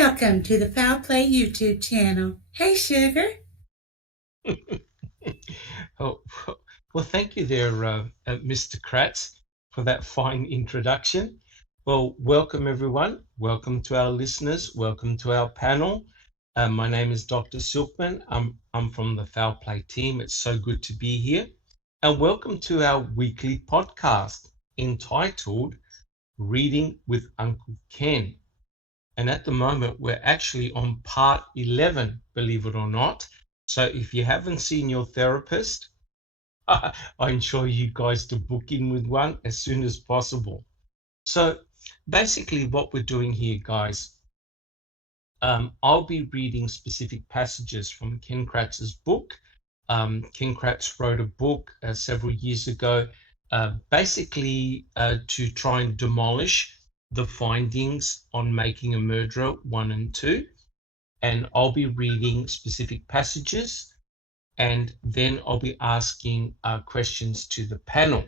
Welcome to the Foul Play YouTube channel. Hey, Sugar. Oh, well, thank you there, Mr. Kratz, for that fine introduction. Well, welcome everyone. Welcome to our listeners. Welcome to our panel. My name is Dr. Silkman. I'm from the Foul Play team. It's so good to be here. And welcome to our weekly podcast entitled Reading with Uncle Ken. And at the moment, we're actually on part 11, believe it or not. So if you haven't seen your therapist, I ensure you guys to book in with one as soon as possible. So basically what we're doing here, guys, I'll be reading specific passages from Ken Kratz's book. Ken Kratz wrote a book several years ago, basically to try and demolish the findings on Making a Murderer 1 and 2. And I'll be reading specific passages, and then I'll be asking questions to the panel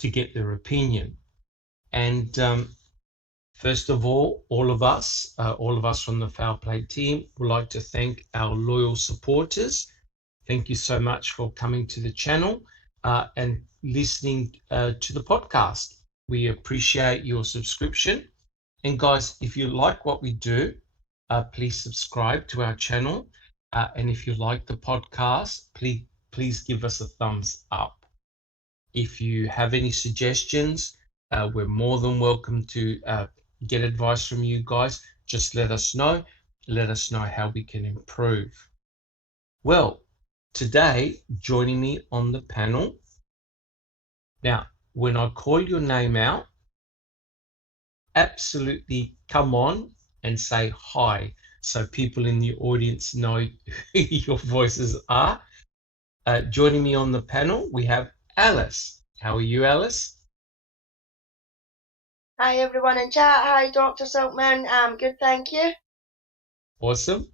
to get their opinion. And first of all of us from the Foul Play team would like to thank our loyal supporters. Thank you so much for coming to the channel and listening to the podcast. We appreciate your subscription. And guys, if you like what we do, please subscribe to our channel. And if you like the podcast, please give us a thumbs up. If you have any suggestions, we're more than welcome to get advice from you guys. Just let us know. Let us know how we can improve. Well, today, joining me on the panel. Now, when I call your name out, absolutely come on and say hi, so people in the audience know who your voices are. Joining me on the panel, we have Alice. How are you, Alice? Hi everyone in chat. Hi Dr. Silkman. Good, thank you. Awesome.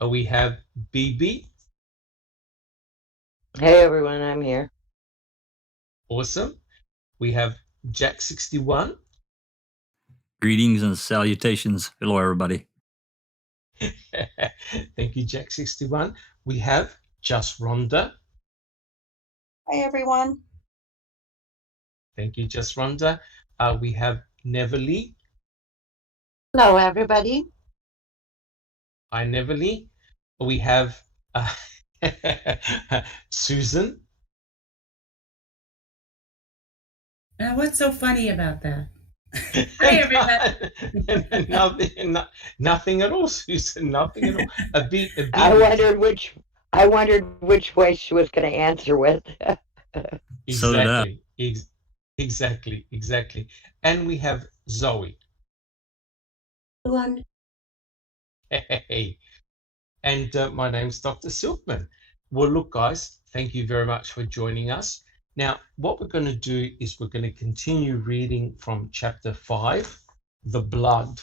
We have BB. Hey everyone, I'm here. Awesome. We have Jack61. Greetings and salutations. Hello, everybody. Thank you, Jack61. We have Just Rhonda. Hi, everyone. Thank you, Just Rhonda. We have Neverly. Hello everybody. Hi, Neverly. We have Susan. Now, what's so funny about that? Hi, everybody. Nothing at all, Susan. Nothing at all. I wondered which way she was going to answer with. Exactly. And we have Zoe. Everyone. Hey. And my name's Dr. Silkman. Well, look, guys, thank you very much for joining us. Now, what we're going to do is we're going to continue reading from chapter 5, the blood,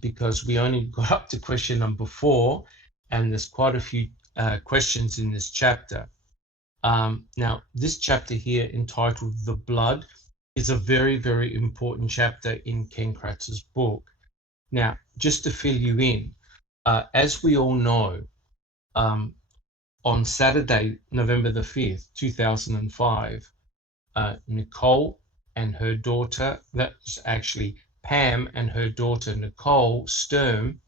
because we only got up to question number 4, and there's quite a few questions in this chapter. Now, this chapter here entitled The Blood is a very, very important chapter in Ken Kratz's book. Now, just to fill you in, as we all know, on Saturday, November the 5th, 2005, Nicole and her daughter, that's actually Pam and her daughter Nicole Sturm,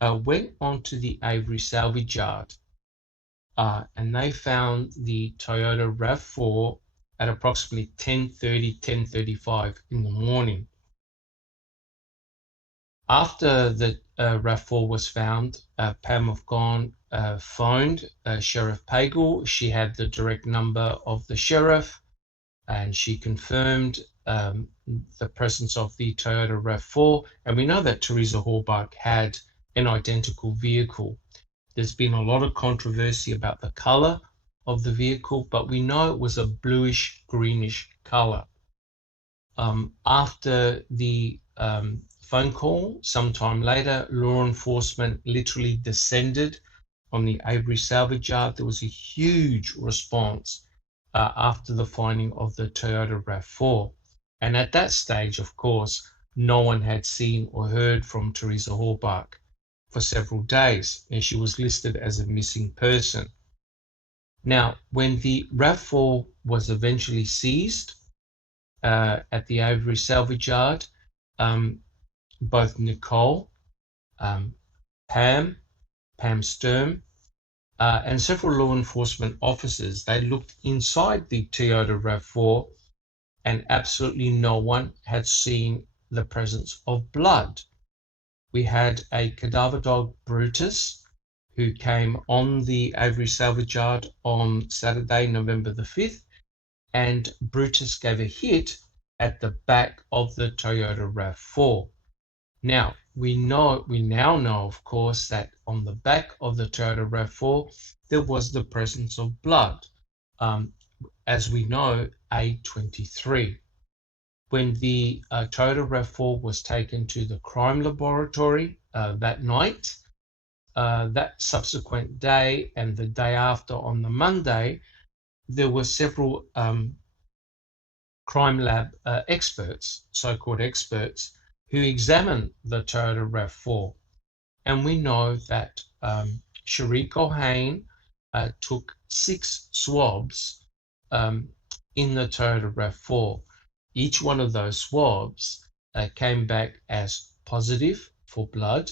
went onto the Avery salvage yard, and they found the Toyota RAV4 at approximately 10:35 in the morning. After the RAV4 was found, Pam Afghan phoned Sheriff Pagel. She had the direct number of the sheriff, and she confirmed the presence of the Toyota RAV4. And we know that Teresa Hallbach had an identical vehicle. There's been a lot of controversy about the color of the vehicle, but we know it was a bluish greenish color. After the phone call, sometime later, law enforcement literally descended on the Avery salvage yard. There was a huge response after the finding of the Toyota RAV4. And at that stage, of course, no one had seen or heard from Teresa Halbach for several days, and she was listed as a missing person. Now, when the RAV4 was eventually seized at the Avery salvage yard, both Nicole, Pam Sturm, and several law enforcement officers, they looked inside the Toyota RAV4, and absolutely no one had seen the presence of blood. We had a cadaver dog, Brutus, who came on the Avery salvage yard on Saturday, November the 5th, and Brutus gave a hit at the back of the Toyota RAV4. Now, we now know, of course, that on the back of the Toyota RAV4, there was the presence of blood, as we know, A23. When the Toyota RAV4 was taken to the crime laboratory that night, that subsequent day and the day after on the Monday, there were several crime lab experts, so-called experts, who examined the Toyota RAV4. And we know that Cherie Colhane took 6 swabs in the Toyota RAV4. Each one of those swabs came back as positive for blood.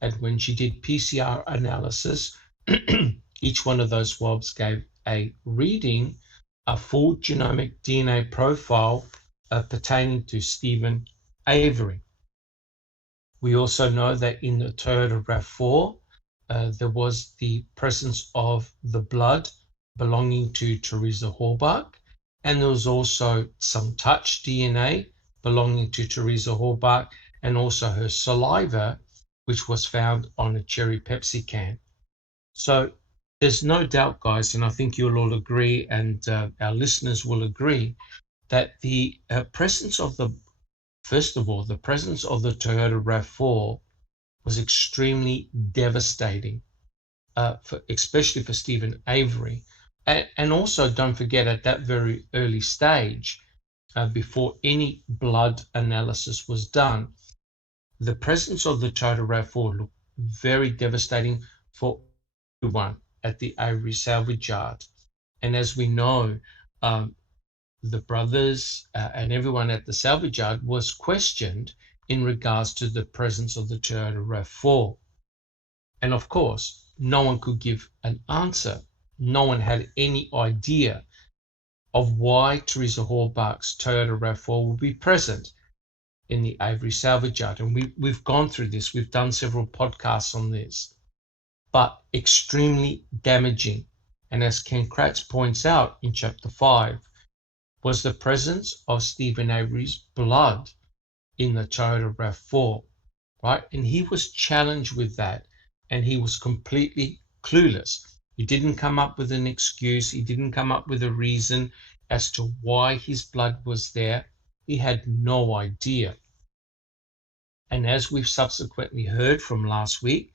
And when she did PCR analysis, each one of those swabs gave a reading, a full genomic DNA profile pertaining to Stephen Avery. We also know that in the Toyota RAV4, there was the presence of the blood belonging to Teresa Halbach, and there was also some touch DNA belonging to Teresa Halbach, and also her saliva, which was found on a cherry Pepsi can. So there's no doubt, guys, and I think you'll all agree, and our listeners will agree, that the presence of the presence of the Toyota RAV4 was extremely devastating, especially for Stephen Avery. And also, don't forget, at that very early stage, before any blood analysis was done, the presence of the Toyota RAV4 looked very devastating for everyone at the Avery salvage yard. And as we know, the brothers and everyone at the salvage yard was questioned in regards to the presence of the Toyota RAV4. And of course, no one could give an answer. No one had any idea of why Teresa Halbach's Toyota RAV4 would be present in the Avery salvage yard. And we've gone through this. We've done several podcasts on this. But extremely damaging. And as Ken Kratz points out in Chapter 5, was the presence of Stephen Avery's blood in the Toyota RAV4, right? And he was challenged with that, and he was completely clueless. He didn't come up with an excuse. He didn't come up with a reason as to why his blood was there. He had no idea. And as we've subsequently heard from last week,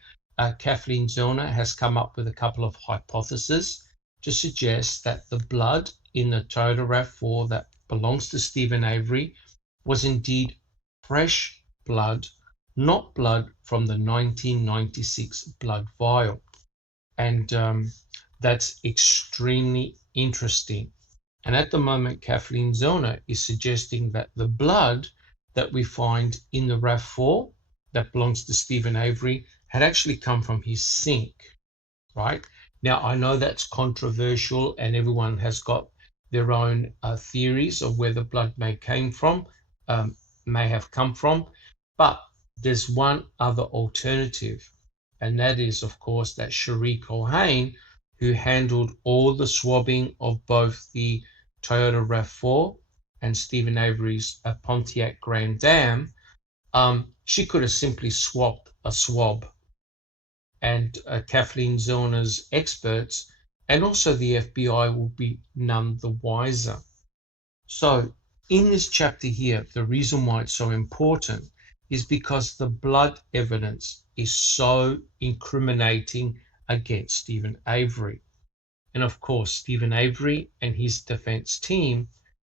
Kathleen Zellner has come up with a couple of hypotheses to suggest that the blood in the Toyota RAV4 that belongs to Stephen Avery was indeed fresh blood, not blood from the 1996 blood vial. And that's extremely interesting. And at the moment, Kathleen Zellner is suggesting that the blood that we find in the RAV4 that belongs to Stephen Avery had actually come from his sink, right? Now, I know that's controversial and everyone has got their own theories of where the blood may have come from, but there's one other alternative, and that is, of course, that Cherie Colhane, who handled all the swabbing of both the Toyota RAV4 and Stephen Avery's Pontiac Grand Am, she could have simply swapped a swab. And Kathleen Zellner's experts and also the FBI will be none the wiser. So in this chapter here, the reason why it's so important is because the blood evidence is so incriminating against Stephen Avery. And of course, Stephen Avery and his defense team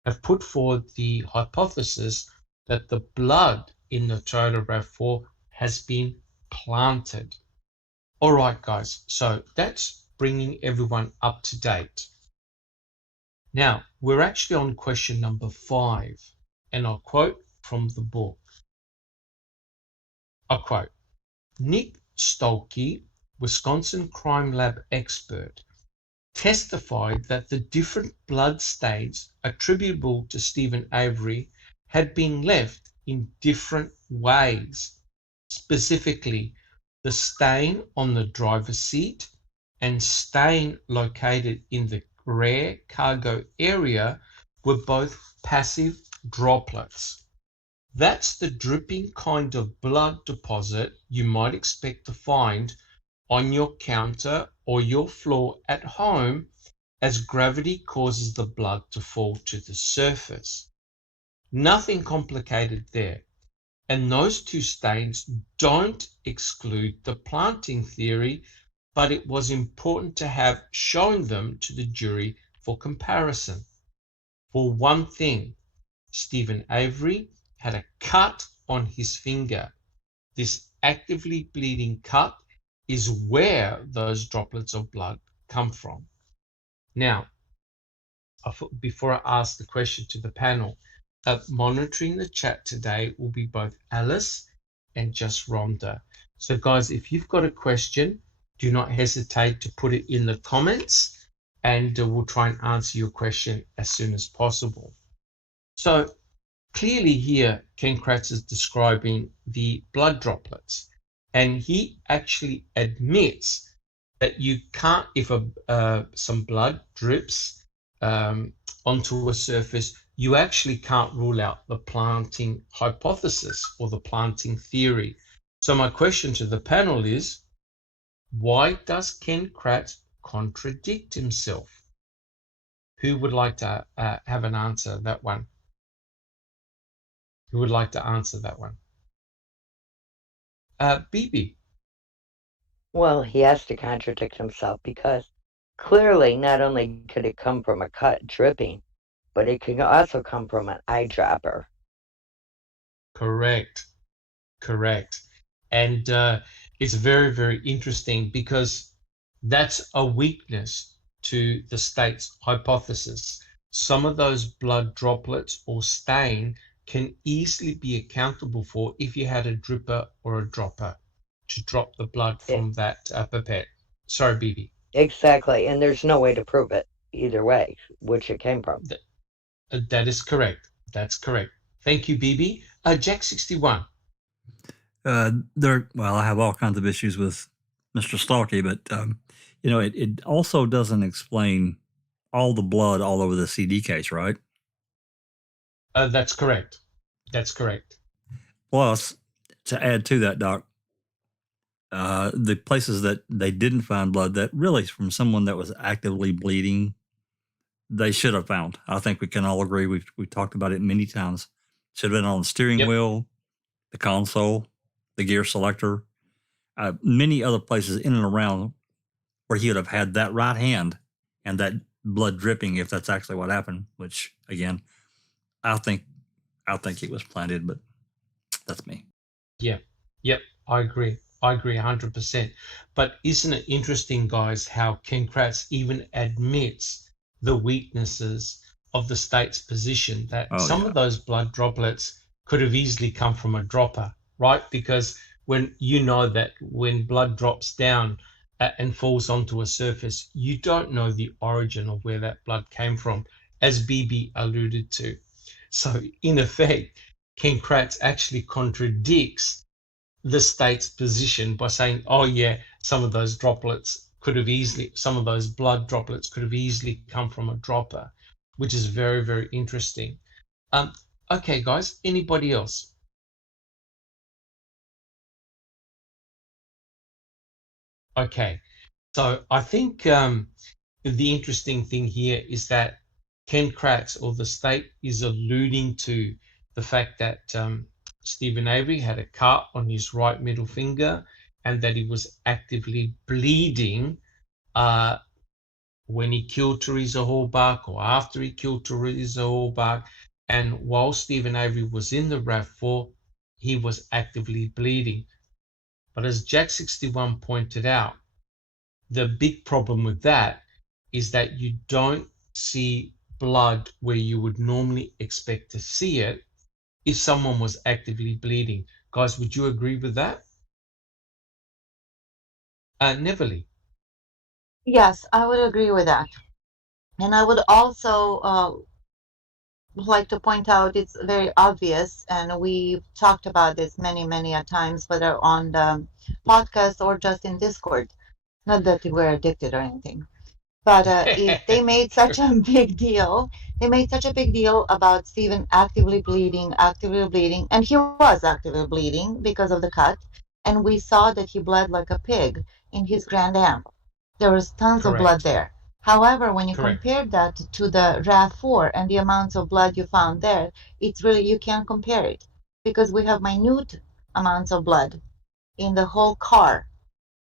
have put forward the hypothesis that the blood in the total RAV4 has been planted. All right, guys, so that's bringing everyone up to date. Now, we're actually on question number 5, and I'll quote from the book. I'll quote, Nick Stolke, Wisconsin crime lab expert, testified that the different blood stains attributable to Stephen Avery had been left in different ways. Specifically, the stain on the driver's seat and stain located in the rear cargo area were both passive droplets. That's the dripping kind of blood deposit you might expect to find on your counter or your floor at home as gravity causes the blood to fall to the surface. Nothing complicated there. And those two stains don't exclude the planting theory, but it was important to have shown them to the jury for comparison. For one thing, Stephen Avery had a cut on his finger. This actively bleeding cut is where those droplets of blood come from. Now, before I ask the question to the panel, monitoring the chat today will be both Alice and just Rhonda. So guys, if you've got a question, do not hesitate to put it in the comments, and we'll try and answer your question as soon as possible. So clearly here, Ken Kratz is describing the blood droplets, and he actually admits that you can't, if some blood drips onto a surface, you actually can't rule out the planting hypothesis or the planting theory. So my question to the panel is, why does Ken Kratz contradict himself? Who would like to have an answer to that one? Who would like to answer that one? Bibi. Well, he has to contradict himself because clearly not only could it come from a cut dripping, but it can also come from an eyedropper. Correct. And it's very, very interesting because that's a weakness to the state's hypothesis. Some of those blood droplets or stain can easily be accountable for if you had a dripper or a dropper to drop the blood from that pipette. Sorry, Bibi. Exactly, and there's no way to prove it either way, which it came from. That is correct. That's correct. Thank you, Bibi. Jack 61. Well, I have all kinds of issues with Mr. Stalky, but it also doesn't explain all the blood all over the CD case, right? That's correct. Plus, to add to that, Doc, the places that they didn't find blood, that really from someone that was actively bleeding, they should have found. I think we can all agree. We've talked about it many times. Should have been on the steering wheel, the console, the gear selector, many other places in and around where he would have had that right hand and that blood dripping, if that's actually what happened. Which again, I think it was planted, but that's me. Yep, I agree 100%. But isn't it interesting, guys, how Ken Kratz even admits the weaknesses of the state's position, that some of those blood droplets could have easily come from a dropper, right? Because when you know that when blood drops down and falls onto a surface, you don't know the origin of where that blood came from, as Bibi alluded to. So in effect, Ken Kratz actually contradicts the state's position by saying, oh yeah, some of those blood droplets could have easily come from a dropper, which is very, very interesting. Okay, guys, anybody else? Okay, so I think the interesting thing here is that Ken Kratz, or the state, is alluding to the fact that Stephen Avery had a cut on his right middle finger and that he was actively bleeding when he killed Teresa Halbach or after he killed Teresa Halbach. And while Stephen Avery was in the RAV4, he was actively bleeding. But as Jack 61 pointed out, the big problem with that is that you don't see blood where you would normally expect to see it if someone was actively bleeding. Guys, would you agree with that? Neverly. Yes, I would agree with that. And I would also like to point out it's very obvious, and we've talked about this many a times, whether on the podcast or just in Discord. Not that we're addicted or anything, but if they made such a big deal, about Stephen actively bleeding, and he was actively bleeding because of the cut, and we saw that he bled like a pig in his grand am. There was tons of blood there. However, when you compare that to the RAV4 and the amounts of blood you found there, it's really, you can't compare it because we have minute amounts of blood in the whole car.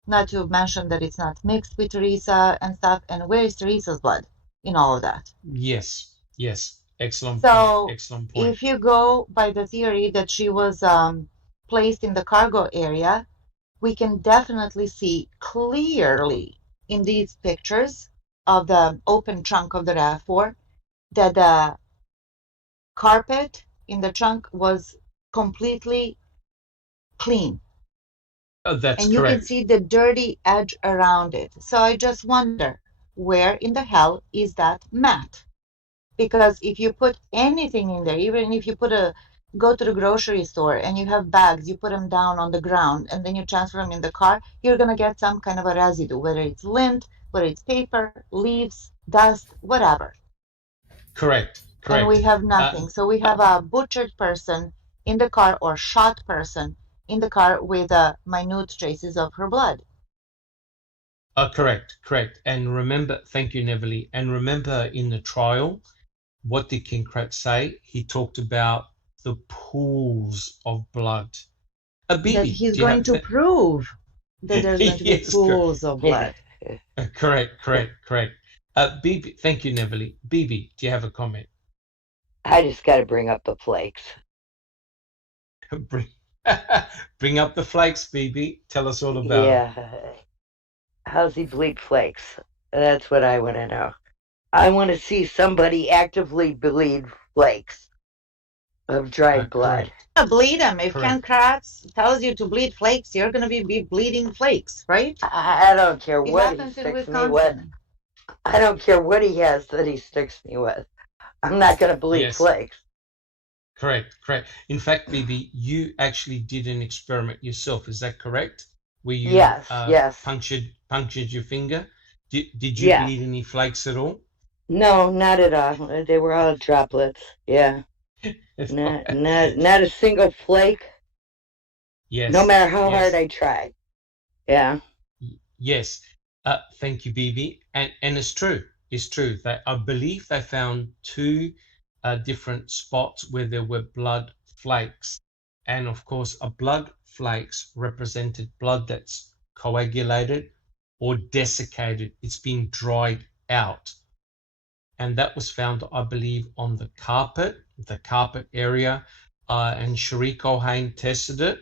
Not to mention that it's not mixed with Teresa and stuff. And where is Teresa's blood in all of that? Yes. Excellent So point. Excellent point. If you go by the theory that she was placed in the cargo area, we can definitely see clearly in these pictures of the open trunk of the RAV4 that the carpet in the trunk was completely clean. That's and you correct. can see the dirty edge around it. So I just wonder, where in the hell is that mat? Because if you put anything in there, even if you go to the grocery store and you have bags, you put them down on the ground and then you transfer them in the car, you're going to get some kind of a residue, whether it's lint, whether it's paper, leaves, dust, whatever. Correct. And we have nothing. So we have a butchered person in the car or shot person in the car with minute traces of her blood. Correct. And remember, thank you, Neverly. And remember in the trial, what did King Kratz say? He talked about the pools of blood. That he's going to prove that there's going to be pools of blood. Correct. Bibi, thank you, Neverly. Bibi, do you have a comment? I just got to bring up the flakes. Bring up the flakes, Bibi. Tell us all about it. Yeah. How's he bleed flakes? That's what I want to know. I want to see somebody actively bleed flakes of dried blood. Bleed them. If Ken Kratz tells you to bleed flakes, you're going to be bleeding flakes, right? I don't care what he sticks me with. I don't care what he has that he sticks me with. I'm not going to bleed flakes. Correct. In fact, Bibi, you actually did an experiment yourself. Is that correct? Where you punctured your finger? Did you bleed any flakes at all? No, not at all. They were all droplets. Yeah. not a single flake. Yes. No matter how hard I tried. Yeah. Yes. Thank you, Bibi. And it's true. It's true that I believe they found two different spots where there were blood flakes. And of course, a blood flakes represented blood that's coagulated or desiccated. It's been dried out. And that was found, I believe, on the carpet area. And Cherie Colhane tested it.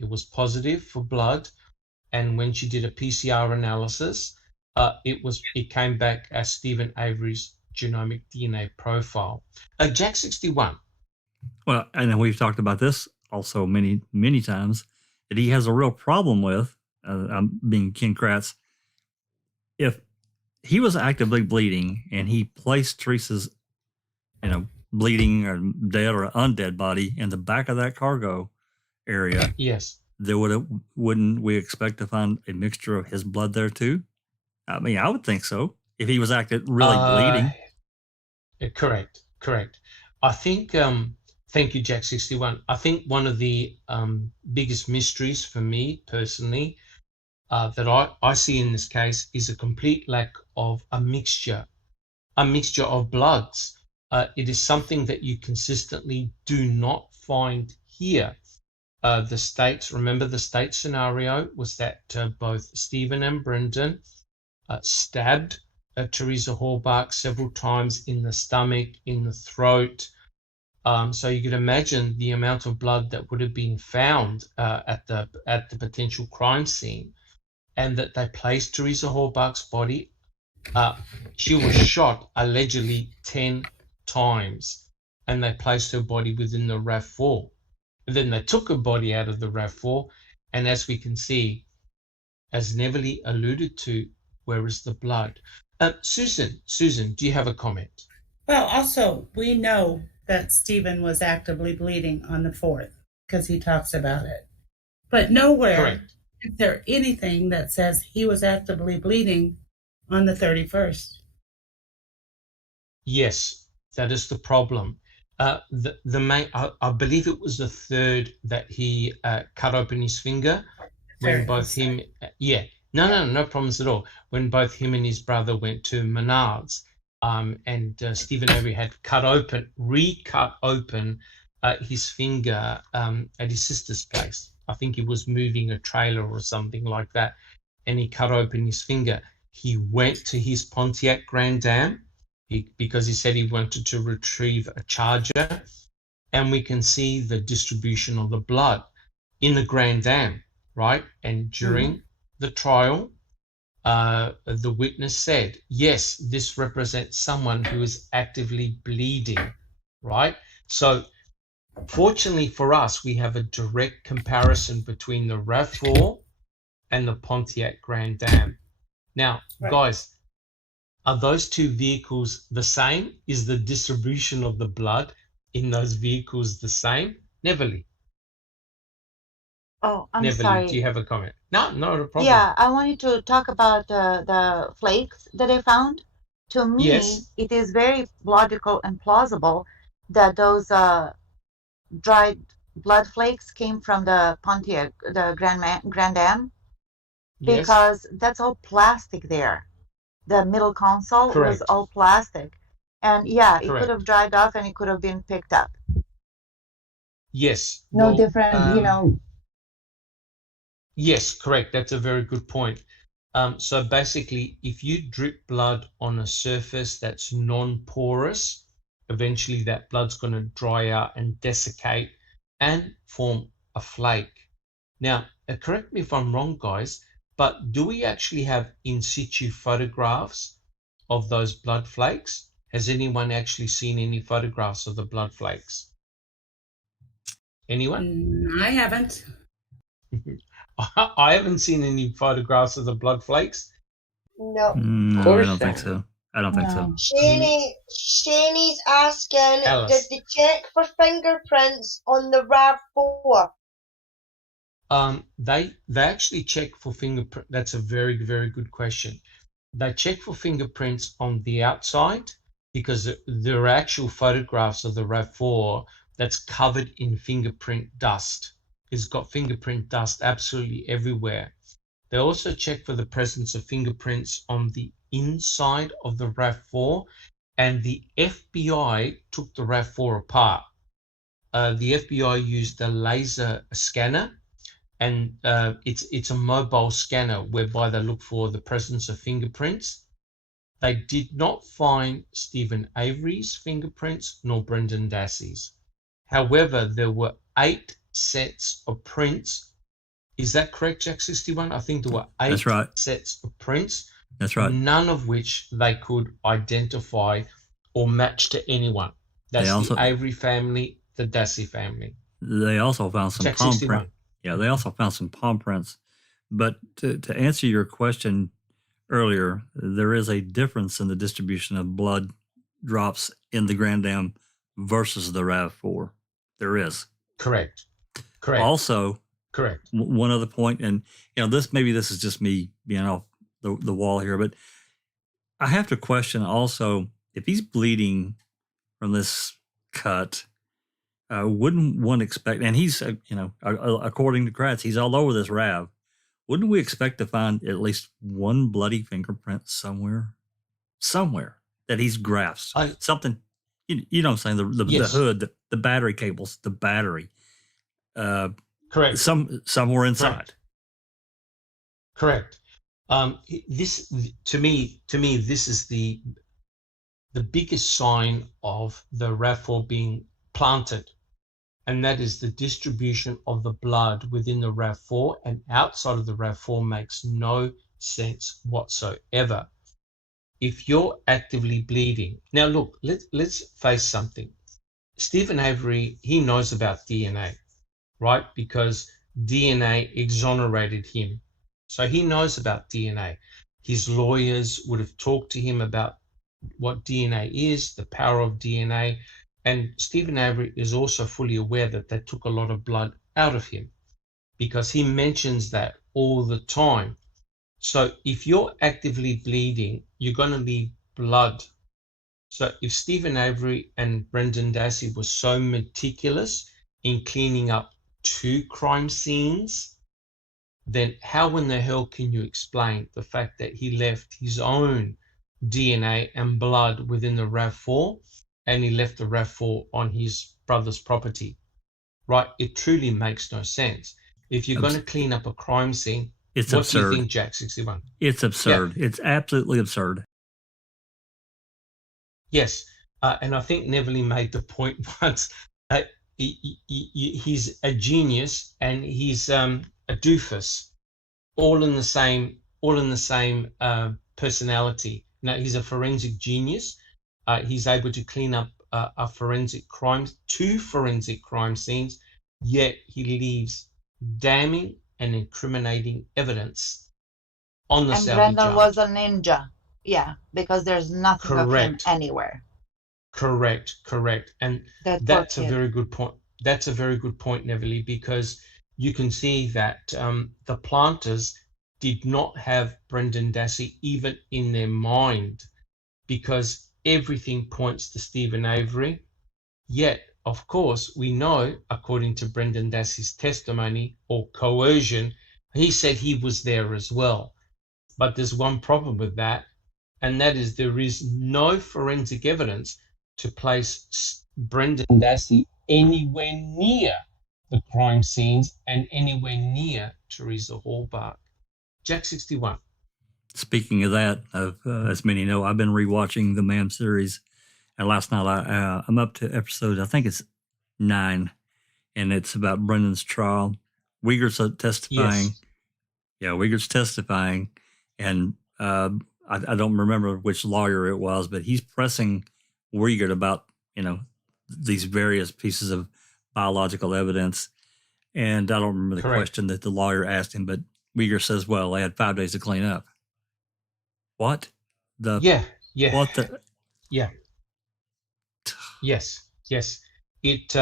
It was positive for blood. And when she did a PCR analysis, it came back as Stephen Avery's genomic DNA profile. Jack 61. Well, and we've talked about this also many times, that he has a real problem with, being Ken Kratz. If he was actively bleeding and he placed Teresa's, bleeding or dead or undead body in the back of that cargo area, wouldn't we expect to find a mixture of his blood there too? I mean, I would think so. If he was really bleeding. Correct. I think, thank you, Jack 61. I think one of the biggest mysteries for me personally that I see in this case is a complete lack of a mixture of bloods. It is something that you consistently do not find here. Remember the state scenario was that both Stephen and Brendan stabbed Teresa Hallbach several times in the stomach, in the throat, So you could imagine the amount of blood that would have been found at the potential crime scene, and that they placed Teresa Halbach's body. She was shot allegedly 10 times, and they placed her body within the RAV4. And then they took her body out of the RAV4, and as we can see, as Neverly alluded to, where is the blood? Susan, do you have a comment? Well, also, we know that Stephen was actively bleeding on the 4th because he talks about it. But nowhere Correct. is there anything that says he was actively bleeding on the 31st. Yes, that is the problem. The main, I believe it was the 3rd that he cut open his finger when both him, no problems at all. When both him and his brother went to Menards, and Stephen Avery had recut open his finger at his sister's place. I think he was moving a trailer or something like that, and he cut open his finger. He went to his Pontiac Grand Dam because he said he wanted to retrieve a charger, and we can see the distribution of the blood in the Grand Dam, right? And during the trial, the witness said, yes, this represents someone who is actively bleeding, right? So fortunately for us, we have a direct comparison between the RAV4 and the Pontiac Grand Dam. Now, guys, are those two vehicles the same? Is the distribution of the blood in those vehicles the same? Neverly. Oh, I'm Neverly, sorry. do you have a comment? No, not a problem. Yeah, I wanted to talk about the flakes that I found. To me, Yes. it is very logical and plausible that those dried blood flakes came from the Pontiac, the Grand Am, Yes. because that's all plastic there. The middle console was Correct. all plastic. And yeah, it could Correct. have dried off and it could have been picked up. Yes. No Well, different, Yes, correct. That's a very good point. So basically, if you drip blood on a surface that's non-porous, eventually that blood's going to dry out and desiccate and form a flake. Now, correct me if I'm wrong, guys, but do we actually have in situ photographs of those blood flakes? Has anyone actually seen any photographs of the blood flakes? Anyone? I haven't. I haven't seen any photographs of the blood flakes. No. No, I course don't think not. so. I don't think so. Shaney's asking, Alice. did they check for fingerprints on the RAV4? They actually check for fingerprint. That's a very, very good question. They check for fingerprints on the outside because there are actual photographs of the RAV4 that's covered in fingerprint dust. It's got fingerprint dust absolutely everywhere. They also check for the presence of fingerprints on the inside of the RAV4, and the FBI took the RAV4 apart. The FBI used a laser scanner, and it's a mobile scanner whereby they look for the presence of fingerprints. They did not find Stephen Avery's fingerprints nor Brendan Dassey's. However, there were 8 sets of prints. Is that correct, Jack 61? I think there were 8 That's right. sets of prints. That's right. None of which they could identify or match to anyone. That's also- the Avery family, the Dassey family. They also found some Jack palm 61. prints. Yeah, they also found some palm prints. But to answer your question earlier, there is a difference in the distribution of blood drops in the Grand Dam versus the RAV4. There is. Correct. Correct. Also, Correct. one other point, and this is just me being off the wall here, but I have to question also if he's bleeding from this cut. Wouldn't one expect? And he's, according to Kratz, he's all over this RAV. Wouldn't we expect to find at least one bloody fingerprint somewhere that he's grasped? Something, you know what I'm saying? The hood, the battery cables, the battery. Correct. Somewhere inside. Correct. This to me, this is the biggest sign of the RAV4 being planted, and that is the distribution of the blood within the RAV4 and outside of the RAV4 makes no sense whatsoever. If you're actively bleeding, now look, let's face something. Stephen Avery, he knows about DNA, right? Because DNA exonerated him. So he knows about DNA. His lawyers would have talked to him about what DNA is, the power of DNA. And Stephen Avery is also fully aware that they took a lot of blood out of him because he mentions that all the time. So if you're actively bleeding, you're going to leave blood. So if Stephen Avery and Brendan Dassey were so meticulous in cleaning up 2 crime scenes, then how in the hell can you explain the fact that he left his own DNA and blood within the RAV4 and he left the RAV4 on his brother's property? Right? It truly makes no sense. If you're going to clean up a crime scene, It's what absurd. do you think, Jack 61? It's absurd. Yeah. It's absolutely absurd. Yes, and I think Neverly made the point once that he's a genius and he's a doofus, all in the same personality. Now he's a forensic genius. He's able to clean up two forensic crime scenes, yet he leaves damning and incriminating evidence on the salvage yard. And Brendan was a ninja. Yeah, because there's nothing of him anywhere. Correct. And that's a very good point. That's a very good point, Neverly, because you can see that the planters did not have Brendan Dassey even in their mind because everything points to Stephen Avery. Yet, of course, we know, according to Brendan Dassey's testimony or coercion, he said he was there as well. But there's one problem with that, and that is there is no forensic evidence to place Brendan Dassey anywhere near the crime scenes and anywhere near Teresa Hallbark. Jack 61. Speaking of that, as many know, I've been rewatching the MAM series, and last night I'm up to episode, I think it's 9, and it's about Brendan's trial. Uyghur's testifying. Yes. Yeah, Uyghur's testifying, and I don't remember which lawyer it was, but he's pressing Uyghur about, these various pieces of biological evidence. And I don't remember the question that the lawyer asked him, but Uyghur says, well, they had 5 days to clean up. What? Yeah. What the? Yeah. Yes. It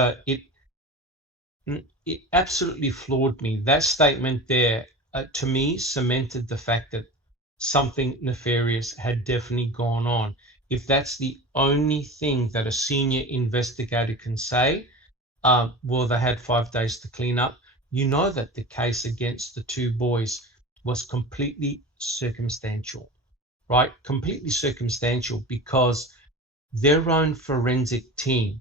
absolutely floored me. That statement there, to me, cemented the fact that something nefarious had definitely gone on. If that's the only thing that a senior investigator can say, well, they had 5 days to clean up, you know that the case against the 2 boys was completely circumstantial, right? Completely circumstantial because their own forensic team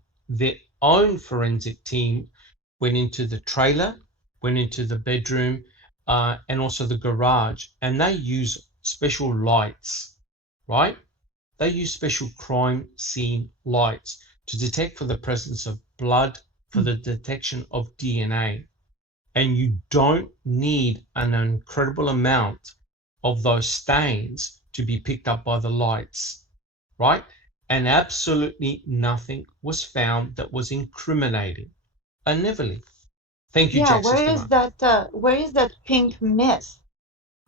went into the trailer, went into the bedroom, and also the garage, and they use special lights, right? They use special crime scene lights to detect for the presence of blood, for the detection of DNA. And you don't need an incredible amount of those stains to be picked up by the lights, right? And absolutely nothing was found that was incriminating. Neverly. Thank you, Jack. Where is that pink mist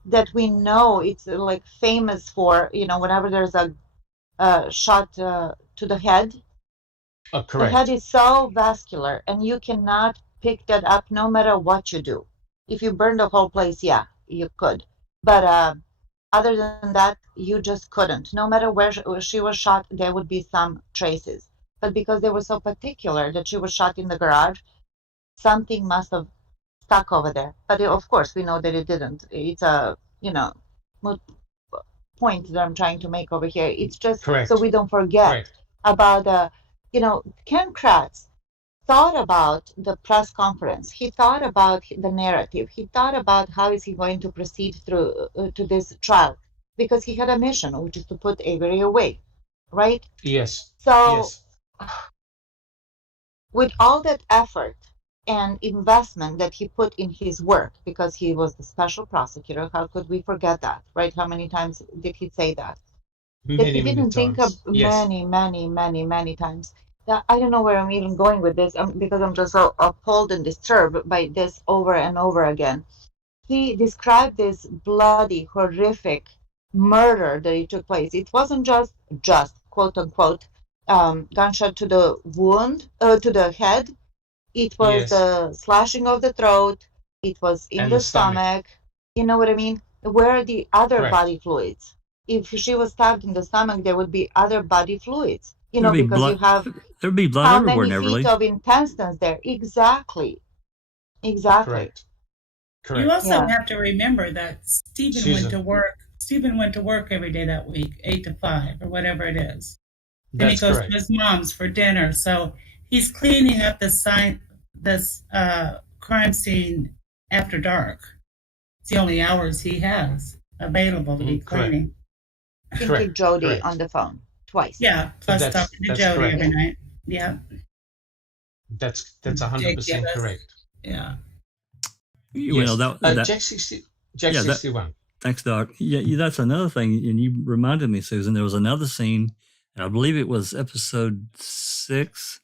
that we know it's like famous for, whenever there's a shot to the head? Oh, correct. The head is so vascular and you cannot pick that up no matter what you do. If you burn the whole place, yeah, you could. But other than that, you just couldn't. No matter where she was shot, there would be some traces. But because they were so particular that she was shot in the garage, something must have stuck over there. But of course, we know that it didn't. It's a, point that I'm trying to make over here. It's just so we don't forget about Ken Kratz thought about the press conference. He thought about the narrative. He thought about how is he going to proceed through to this trial, because he had a mission, which is to put Avery away, right? Yes. So with all that effort and investment that he put in his work, because he was the special prosecutor, how could we forget that, right? How many times did he say that? That he Many, many didn't think of times. Yes. many times. That I don't know where I'm even going with this, because I'm just so appalled and disturbed by this over and over again. He described this bloody, horrific murder that it took place. It wasn't just quote unquote gunshot to the wound, to the head. It was Yes. the slashing of the throat. It was in And the the stomach. stomach. You know what I mean? Where are the other Correct. body fluids? If she was stabbed in the stomach, there would be other body fluids. You There'd know, be because you blood. have There'd be blood how everywhere, many feet Neverly. of intestines there? Exactly. Exactly. Correct. You Correct. also Yeah. have to remember that Stephen went to Susan, work. Stephen went to work every day that week, 8 to 5 or whatever it is. Then he that's goes to correct. his mom's for dinner. So he's cleaning up this crime scene after dark. It's the only hours he has available to be Correct. cleaning. Speaking to Correct. Jody on Correct. the phone twice. Yeah, plus talking to That's Jody correct. every Yeah. night. Yeah, That's 100% ridiculous. correct. Yeah. You know, Yes. that Jack 60. Jack Yeah, that- 61. thanks, Doc. Yeah, that's another thing. And you reminded me, Susan, there was another scene, and I believe it was episode 6,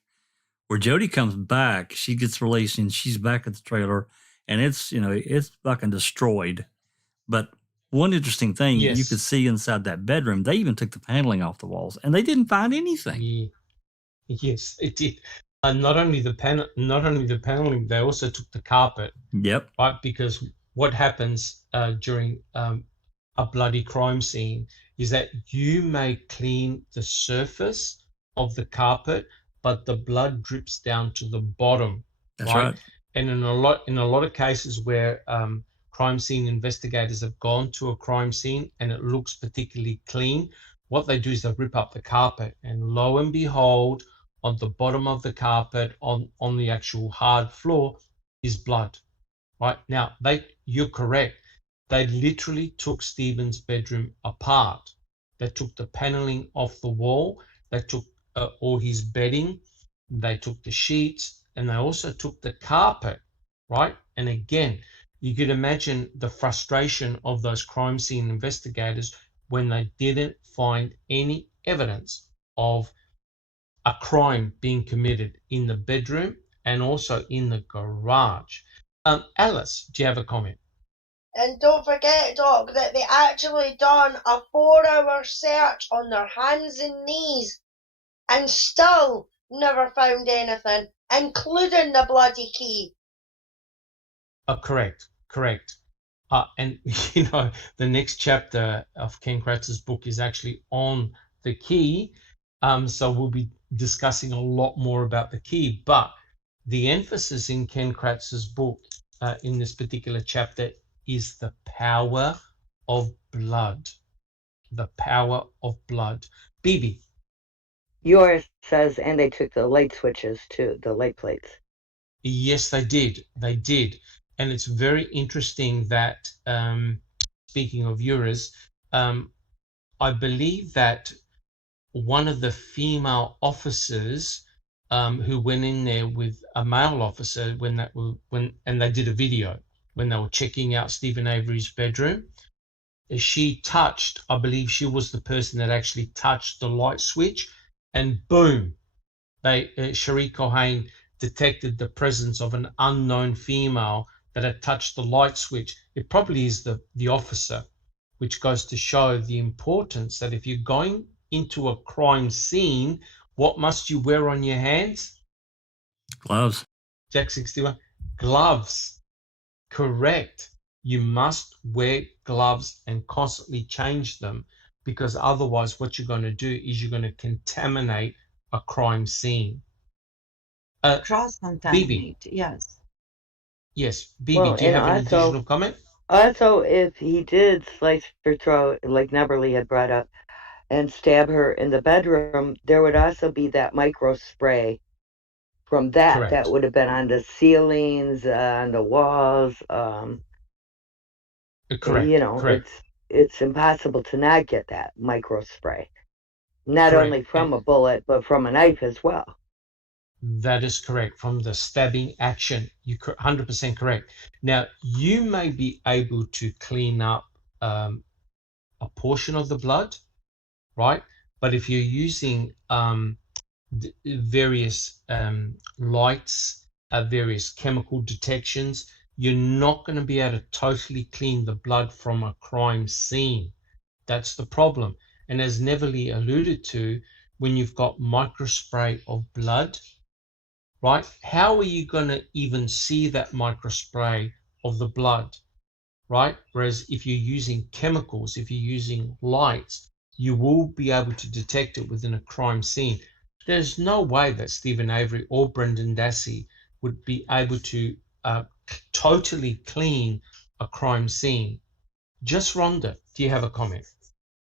where Jody comes back. She gets released, and she's back at the trailer, and it's fucking destroyed. But one interesting thing, you Yes. could see inside that bedroom, they even took the paneling off the walls, and they didn't find anything. Yeah. Yes, it did. Not only the paneling, they also took the carpet, Yep. right? Because what happens during a bloody crime scene is that you may clean the surface of the carpet, but the blood drips down to the bottom, That's right? right. And in a lot of cases where crime scene investigators have gone to a crime scene and it looks particularly clean, what they do is they rip up the carpet, and lo and behold, on the bottom of the carpet, on the actual hard floor, is blood. Right now, you're correct. They literally took Stephen's bedroom apart. They took the paneling off the wall. They took all his bedding. They took the sheets, and they also took the carpet. Right, and again, you could imagine the frustration of those crime scene investigators when they didn't find any evidence of a crime being committed in the bedroom and also in the garage. Alice, do you have a comment? And don't forget, Doc, that they actually done a 4-hour search on their hands and knees and still never found anything, including the bloody key. Correct. And the next chapter of Ken Kratz's book is actually on the key. So we'll be discussing a lot more about the key. But the emphasis in Ken Kratz's book in this particular chapter is the power of blood. The power of blood. Bibi. Yours says, and they took the light switches too, the light plates. Yes, they did. They did. And it's very interesting that, speaking of yours, I believe that one of the female officers who went in there with a male officer and they did a video when they were checking out Stephen Avery's bedroom, I believe she was the person that actually touched the light switch, and boom, Cherie Cohane detected the presence of an unknown female that had touched the light switch. It probably is the officer, which goes to show the importance that if you're going into a crime scene, what must you wear on your hands? Gloves. Jack 61. Gloves. Correct. You must wear gloves and constantly change them, because otherwise what you're going to do is you're going to contaminate a crime scene. Cross-contaminate, yes. Yes, Bibi, Well, do you and have an also- additional comment? Also, if he did slice her throat, like Neverly had brought up, and stab her in the bedroom, there would also be that micro spray from that Correct. that would have been on the ceilings, on the walls. Correct. You know, Correct. it's impossible to not get that micro spray, not Correct. only from a bullet but from a knife as well. That is correct. From the stabbing action, you're 100% correct. Now, you may be able to clean up a portion of the blood, right? But if you're using various lights, various chemical detections, you're not going to be able to totally clean the blood from a crime scene. That's the problem. And as Neverly alluded to, when you've got microspray of blood, right? How are you going to even see that microspray of the blood, right? Whereas if you're using chemicals, if you're using lights, you will be able to detect it within a crime scene. There's no way that Stephen Avery or Brendan Dassey would be able to totally clean a crime scene. Just Rhonda, do you have a comment?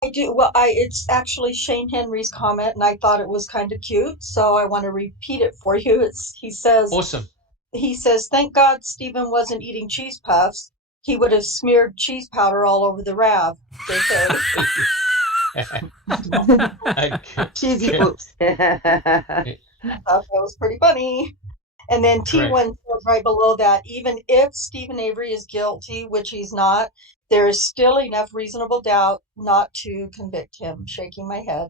I do. Well, it's actually Shane Henry's comment, and I thought it was kind of cute, so I want to repeat it for you. Awesome. He says, "Thank God Stephen wasn't eating cheese puffs. He would have smeared cheese powder all over the RAV." JK. Cheesy poops. I thought that was pretty funny. And then T1 says right below that, even if Stephen Avery is guilty, which he's not, there is still enough reasonable doubt not to convict him. Shaking my head.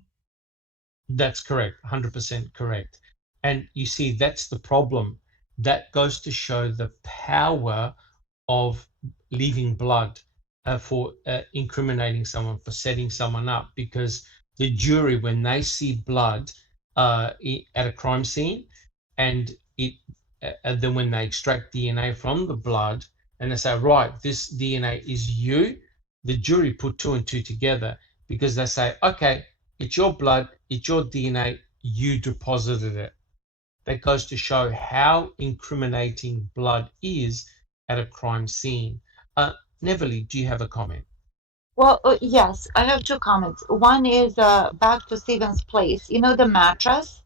That's correct, 100% correct. And you see, that's the problem. That goes to show the power of leaving blood for incriminating someone, for setting someone up, because the jury, when they see blood at a crime scene, and then when they extract DNA from the blood and they say, right, this DNA is you, the jury put two and two together, because they say, okay, it's your blood, it's your DNA, you deposited it. That goes to show how incriminating blood is at a crime scene. Neverly, do you have a comment? Well, yes, I have two comments. One is back to Stephen's place. You know, the mattress?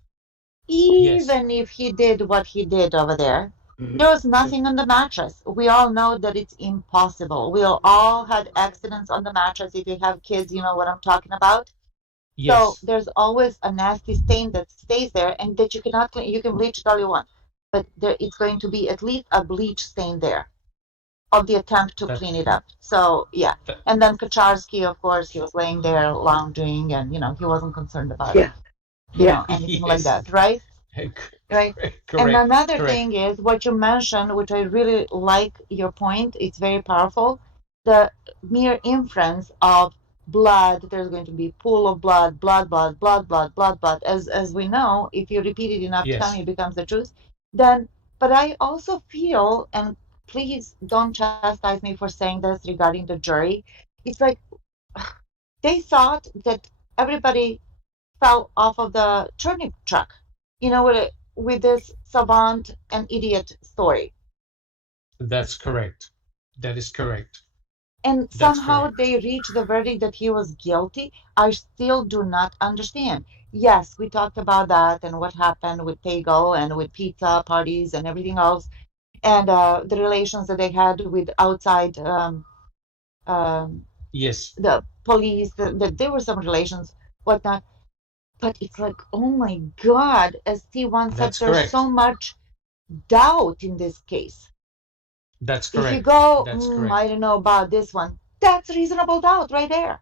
Even if he did what he did over there, there was nothing on the mattress. We all know that it's impossible. We all had accidents on the mattress. If you have kids, you know what I'm talking about. Yes. So there's always a nasty stain that stays there and that you cannot clean. You can bleach it all you want, but it's going to be at least a bleach stain there of the attempt to clean it up. So yeah. And then Kaczarski, of course, he was laying there lounging and, you know, he wasn't concerned about it. You know, anything like that, right? Right. Correct. And another thing is what you mentioned, which I really like your point. It's very powerful. The mere inference of blood, there's going to be pool of blood, blood. As we know, if you repeat it enough times, it becomes the truth. Then, but I also feel, and please don't chastise me for saying this regarding the jury. It's like they thought that everybody fell off of the turnip truck, you know, with this savant and idiot story. That's correct. That is correct. And somehow they reached the verdict that he was guilty. I still do not understand. Yes, we talked about that and what happened with Tego and with pizza parties and everything else, and the relations that they had with outside the police, that there were some relations, whatnot. But it's like, oh my God, as T1 said, there's so much doubt in this case. That's correct. If you go, I don't know about this one, that's reasonable doubt right there.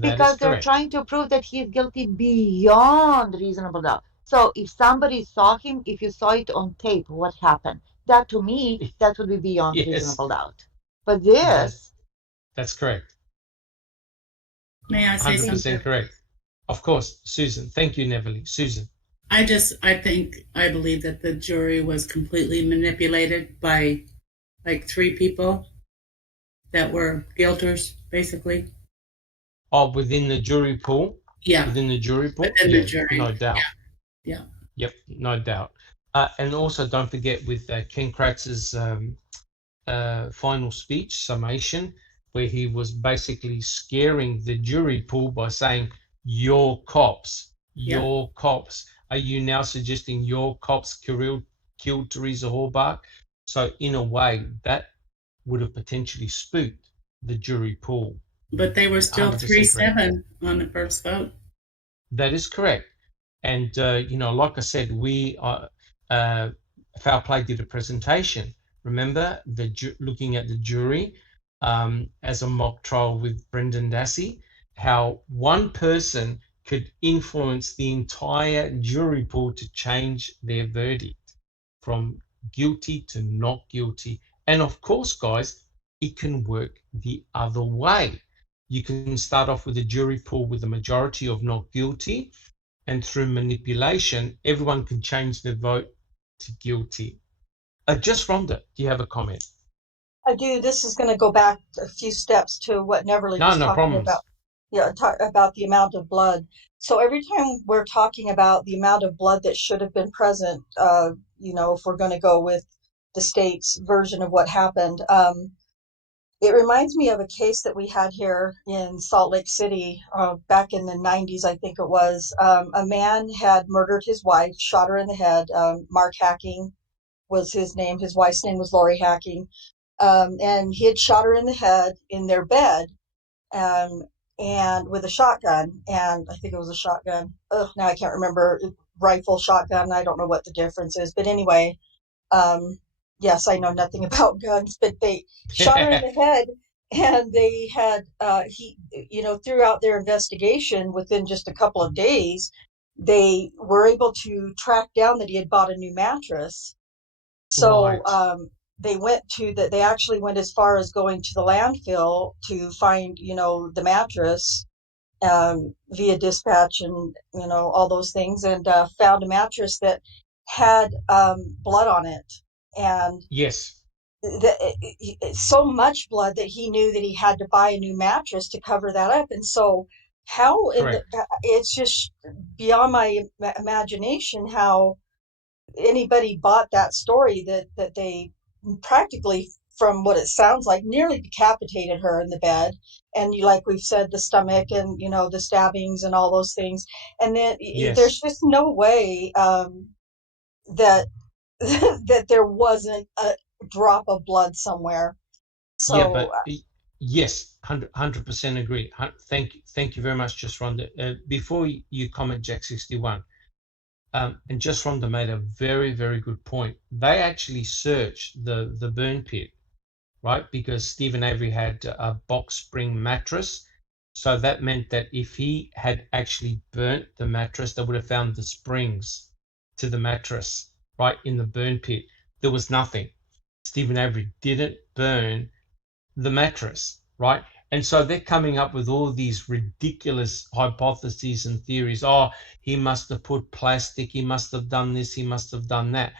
Because they're trying to prove that he's guilty beyond reasonable doubt. So if somebody saw him, if you saw it on tape, what happened? That to me, that would be beyond reasonable doubt. But this... That's correct. May I say 100% something? correct. Of course, Susan. Thank you, Neverly. Susan. I believe that the jury was completely manipulated by like three people that were guilters, basically. Oh, within the jury pool? Yeah. Within the jury pool? Within the jury. No doubt. Yeah. Yep, no doubt. And also don't forget with Ken Kratz's final speech, summation, where he was basically scaring the jury pool by saying, your cops, your cops. Are you now suggesting your cops killed Teresa Halbach? So in a way, that would have potentially spooked the jury pool. But they were still 3-7 on the first vote. That is correct. And like I said, we Foul Play did a presentation. Remember looking at the jury as a mock trial with Brendan Dassey, how one person could influence the entire jury pool to change their verdict from guilty to not guilty. And of course, guys, it can work the other way. You can start off with a jury pool with a majority of not guilty, and through manipulation, everyone can change their vote to guilty. Just Rhonda, do you have a comment? I do. This is going to go back a few steps to what Neverly was talking problems. about. Yeah, about the amount of blood. So every time we're talking about the amount of blood that should have been present, if we're going to go with the state's version of what happened, it reminds me of a case that we had here in Salt Lake City back in the 90s, I think it was. A man had murdered his wife, shot her in the head. Mark Hacking was his name. His wife's name was Lori Hacking. And he had shot her in the head in their bed, and with a shotgun. And I think it was a shotgun. Now I can't remember. Rifle, shotgun. I don't know what the difference is. But anyway, yes, I know nothing about guns, but they shot her in the head, and they had throughout their investigation, within just a couple of days, they were able to track down that he had bought a new mattress. So Right. They actually went as far as going to the landfill to find, the mattress, via dispatch and, all those things, and found a mattress that had blood on it. And yes, so much blood that he knew that he had to buy a new mattress to cover that up. And so it's just beyond my imagination how anybody bought that story that they practically, from what it sounds like, nearly decapitated her in the bed. And like we've said, the stomach and the stabbings and all those things. And then there's just no way that that there wasn't a drop of blood somewhere. So yeah, but yes, 100% agree. Thank you very much, Just Rhonda. Before you comment, Jack 61. And Just Rhonda made a very, very good point. They actually searched the burn pit, right? Because Stephen Avery had a box spring mattress. So that meant that if he had actually burnt the mattress, they would have found the springs to the mattress, right, in the burn pit. There was nothing. Stephen Avery didn't burn the mattress, right? And so they're coming up with all these ridiculous hypotheses and theories. Oh, he must have put plastic, he must have done this, he must have done that.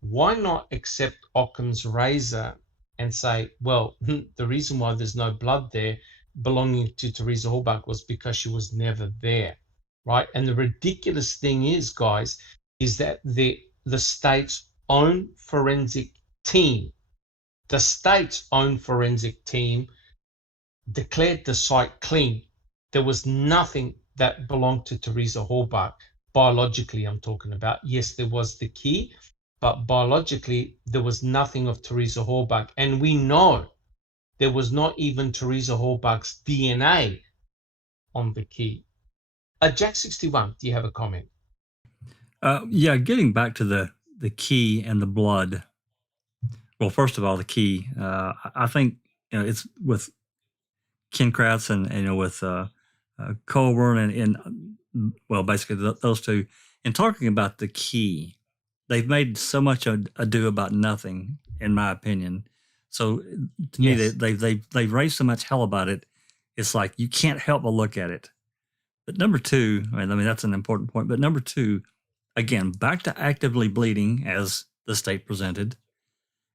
Why not accept Occam's razor and say, well, the reason why there's no blood there belonging to Teresa Halbach was because she was never there, right? And the ridiculous thing is, guys, is that the state's own forensic team, declared the site clean. There was nothing that belonged to Teresa Halbach. Biologically, I'm talking about. Yes, there was the key, but biologically, there was nothing of Teresa Halbach. And we know there was not even Teresa Halbach's DNA on the key. Jack 61, do you have a comment? Yeah, getting back to the key and the blood. Well, first of all, the key. I think it's with Ken Kratz and with Colburn and well, basically those two. And talking about the key, they've made so much ado about nothing, in my opinion. So to me, they've raised so much hell about it. It's like you can't help but look at it. But number two, I mean that's an important point. But number two, again, back to actively bleeding as the state presented,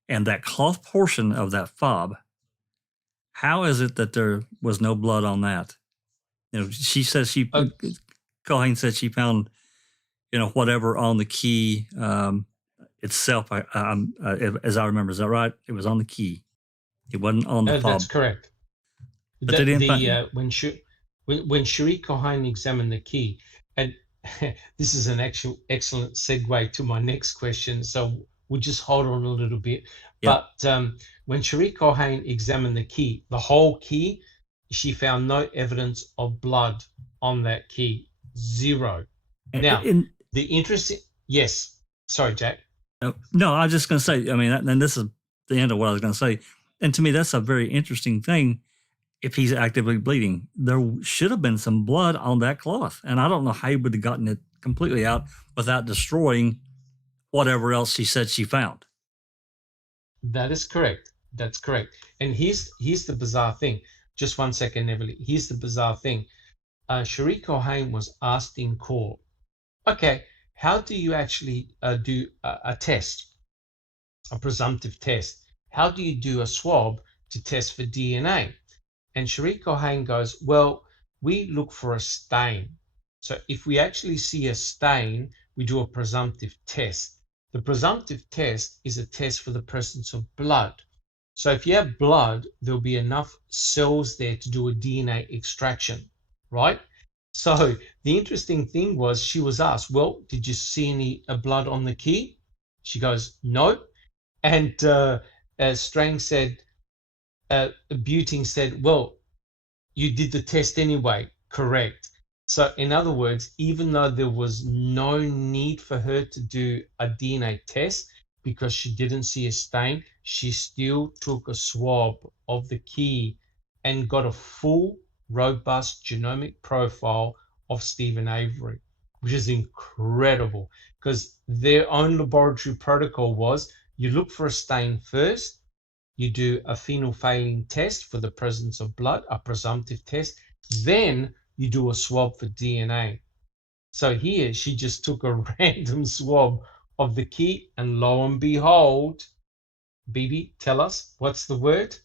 and that cloth portion of that fob. How is it that there was no blood on that? She says Colleen said she found, whatever on the key itself. As I remember, is that right? It was on the key. It wasn't on the fob. That's correct. But they didn't find... when Cherie Cohen examined the key, and this is an excellent segue to my next question. So we'll just hold on a little bit. Yep. But when Cherie Cohen examined the key, the whole key, she found no evidence of blood on that key. Zero. Now, The interesting, yes. Sorry, Jack. No, I was just going to say, I mean, and this is the end of what I was going to say. And to me, that's a very interesting thing. If he's actively bleeding, there should have been some blood on that cloth. And I don't know how he would have gotten it completely out without destroying whatever else she said she found. That is correct. That's correct. And here's the bizarre thing. Just 1 second, Everly. Here's the bizarre thing. Cherie Cohen was asked in court, okay, how do you actually do a test, a presumptive test? How do you do a swab to test for DNA? And Cherie Cohen goes, well, we look for a stain. So if we actually see a stain, we do a presumptive test. The presumptive test is a test for the presence of blood. So if you have blood, there'll be enough cells there to do a DNA extraction, right? So the interesting thing was she was asked, well, did you see any blood on the key? She goes, no. And Strang said, Buting said, well, you did the test anyway. Correct. So in other words, even though there was no need for her to do a DNA test because she didn't see a stain, she still took a swab of the key and got a full, robust genomic profile of Stephen Avery, which is incredible because their own laboratory protocol was you look for a stain first, you do a phenolphthalein test for the presence of blood, a presumptive test, then you do a swab for DNA. So here she just took a random swab of the key, and lo and behold, Bibi, tell us, what's the word?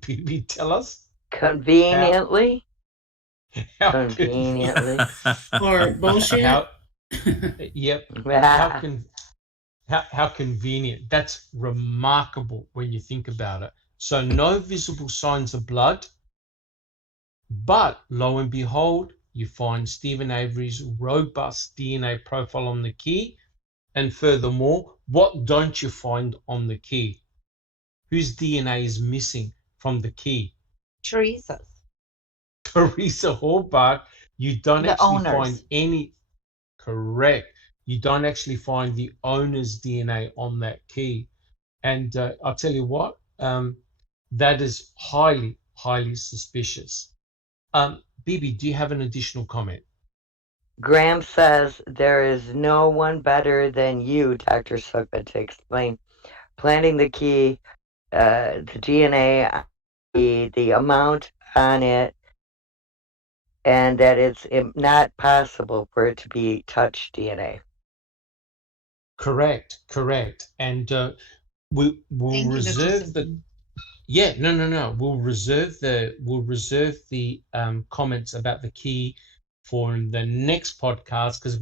Bibi, tell us. Conveniently. How Conveniently. Or bullshit. Yep. How convenient. That's remarkable when you think about it. So no visible signs of blood, but lo and behold, you find Stephen Avery's robust DNA profile on the key. And furthermore, what don't you find on the key? Whose DNA is missing from the key? Teresa's. Teresa Hallbach. You don't actually find any. Correct. You don't actually find the owner's DNA on that key. And I'll tell you what, that is highly, highly suspicious. Bibi, do you have an additional comment? Graham says, there is no one better than you, Dr. Silkman, to explain planting the key, the DNA, the amount on it, and that it's not possible for it to be touch DNA. Correct. And we'll reserve the. Yeah, no. We'll reserve the comments about the key for the next podcast because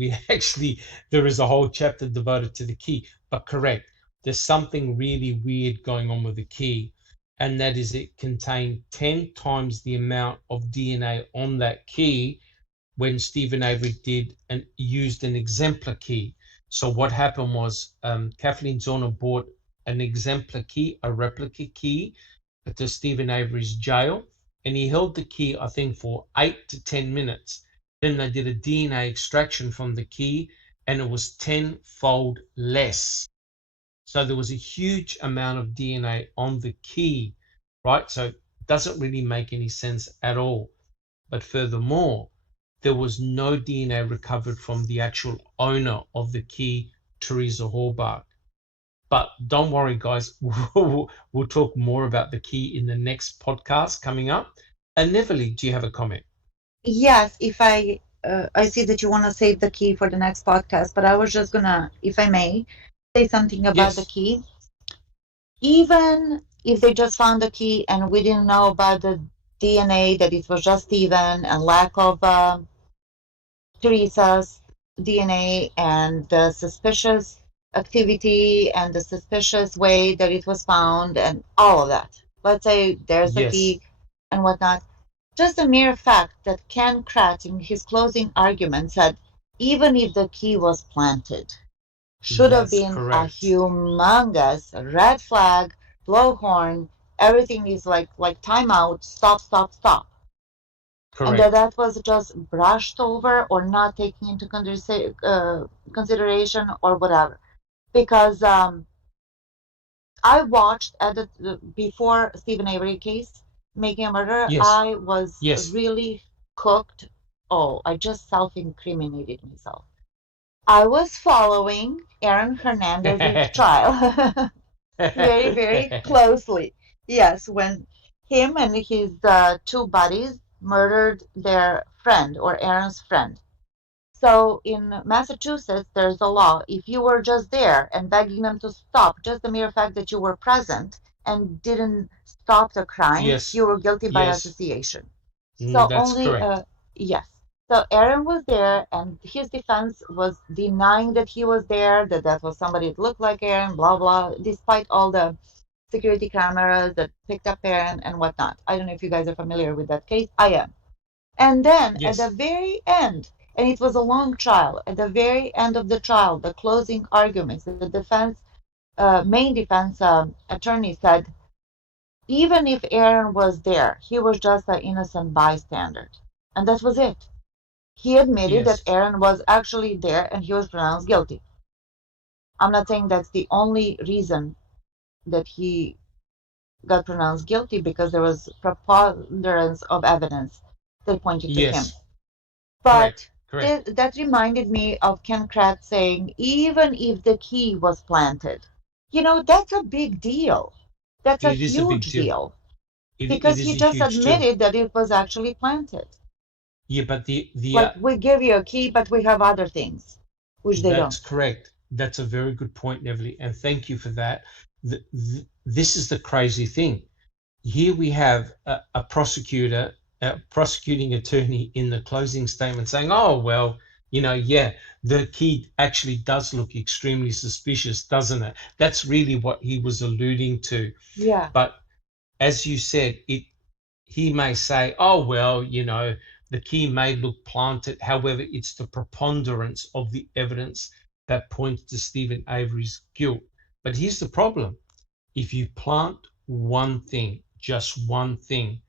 there is a whole chapter devoted to the key. But correct, there's something really weird going on with the key, and that is it contained 10 times the amount of DNA on that key when Stephen Avery did and used an exemplar key. So what happened was Kathleen Zorner bought an exemplar key, a replica key, to Stephen Avery's jail, and he held the key, I think, for 8 to 10 minutes. Then they did a DNA extraction from the key, and it was 10-fold less. So there was a huge amount of DNA on the key, right? So it doesn't really make any sense at all. But furthermore, there was no DNA recovered from the actual owner of the key, Teresa Hallbach. But don't worry, guys. We'll talk more about the key in the next podcast coming up. And Neverly, do you have a comment? Yes, if I see that you want to save the key for the next podcast, but I was just gonna, if I may, say something about the key. Even if they just found the key and we didn't know about the DNA, that it was just Stephen and lack of Teresa's DNA and the suspicious activity and the suspicious way that it was found and all of that. Let's say there's the key and whatnot. Just the mere fact that Ken Kratz in his closing argument said, even if the key was planted, should have been a humongous red flag, blowhorn, everything is like timeout, stop. and that was just brushed over or not taken into consideration or whatever. Because I watched before Stephen Avery case, Making a Murderer. Yes. I was Yes. really cooked. Oh, I just self-incriminated myself. I was following Aaron Hernandez's trial very, very closely. Yes, when him and his two buddies murdered their friend or Aaron's friend. So in Massachusetts, there's a law. If you were just there and begging them to stop, just the mere fact that you were present and didn't stop the crime, Yes. you were guilty by Yes. association. So That's only, correct. yes. So Aaron was there, and his defense was denying that he was there, that was somebody that looked like Aaron, blah, blah, despite all the security cameras that picked up Aaron and whatnot. I don't know if you guys are familiar with that case. I am. And then Yes. at the very end, and it was a long trial, at the very end of the trial, the closing arguments, the defense, main defense attorney said, even if Aaron was there, he was just an innocent bystander. And that was it. He admitted Yes. that Aaron was actually there and he was pronounced guilty. I'm not saying that's the only reason that he got pronounced guilty, because there was preponderance of evidence that pointed to him. Yes. But Correct. that reminded me of Ken Kratz saying, even if the key was planted, that's a big deal. That's a It is a big huge deal. deal. It Because is he a just huge deal. admitted that it was actually planted. Yeah, but the Like, we give you a key, but we have other things, which they that's don't. correct. That's a very good point, Neville, and thank you for that. This is the crazy thing. Here we have a prosecutor, a prosecuting attorney in the closing statement saying, oh, well, yeah, the key actually does look extremely suspicious, doesn't it? That's really what he was alluding to. Yeah. But as you said, he may say, oh, well, the key may look planted. However, it's the preponderance of the evidence that points to Stephen Avery's guilt. But here's the problem. If you plant one thing, just one thing,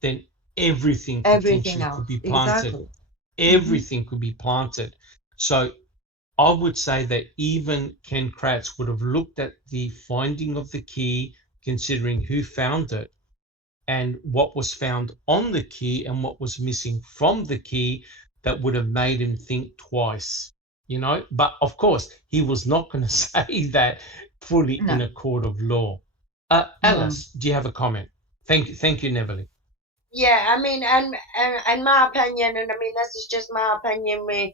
then everything potentially else could be planted. Exactly. Everything could be planted. So I would say that even Ken Kratz would have looked at the finding of the key, considering who found it and what was found on the key and what was missing from the key, that would have made him think twice, But of course, he was not going to say that fully in a court of law. Alice, do you have a comment? Thank you, Neville. Yeah, I mean, and in my opinion, and I mean, this is just my opinion, with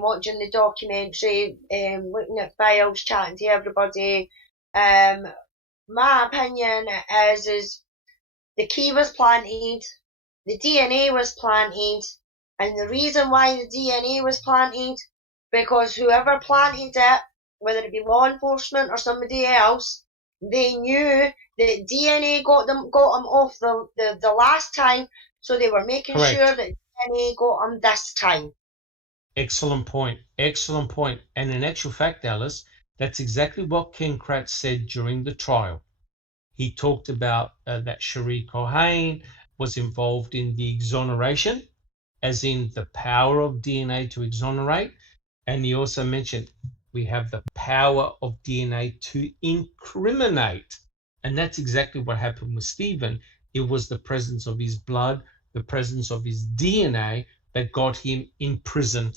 watching the documentary, looking at files, chatting to everybody, my opinion is the key was planted, the DNA was planted, and the reason why the DNA was planted, because whoever planted it, whether it be law enforcement or somebody else, they knew that DNA got them off the last time, so they were making Correct. sure that DNA got them this time. Excellent point. Excellent point. And in actual fact, Alice, that's exactly what Ken Kratz said during the trial. He talked about that Cherie Cohen was involved in the exoneration, as in the power of DNA to exonerate. And he also mentioned we have the power of DNA to incriminate. And that's exactly what happened with Stephen. It was the presence of his blood, the presence of his DNA that got him in prison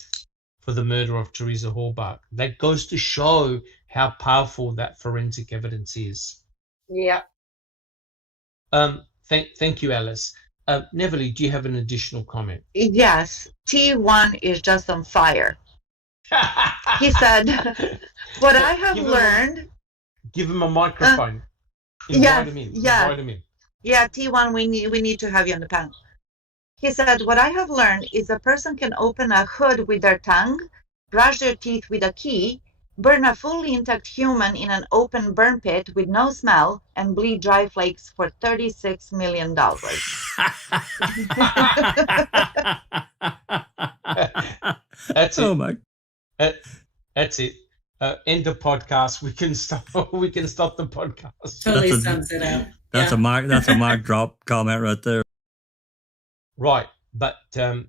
for the murder of Teresa Halbach. That goes to show how powerful that forensic evidence is. Yeah. Thank you, Alice. Neville, do you have an additional comment? Yes. T1 is just on fire. He said, what I have learned... Give him a microphone. Invite him in. Yeah. Invite him in. Yeah, T1, we need to have you on the panel. He said, what I have learned is a person can open a hood with their tongue, brush their teeth with a key, burn a fully intact human in an open burn pit with no smell, and bleed dry flakes for $36 million. That's it. Oh my! That's it. End the podcast. We can stop the podcast. Totally sums it up. That's a mic drop comment right there. Right. But in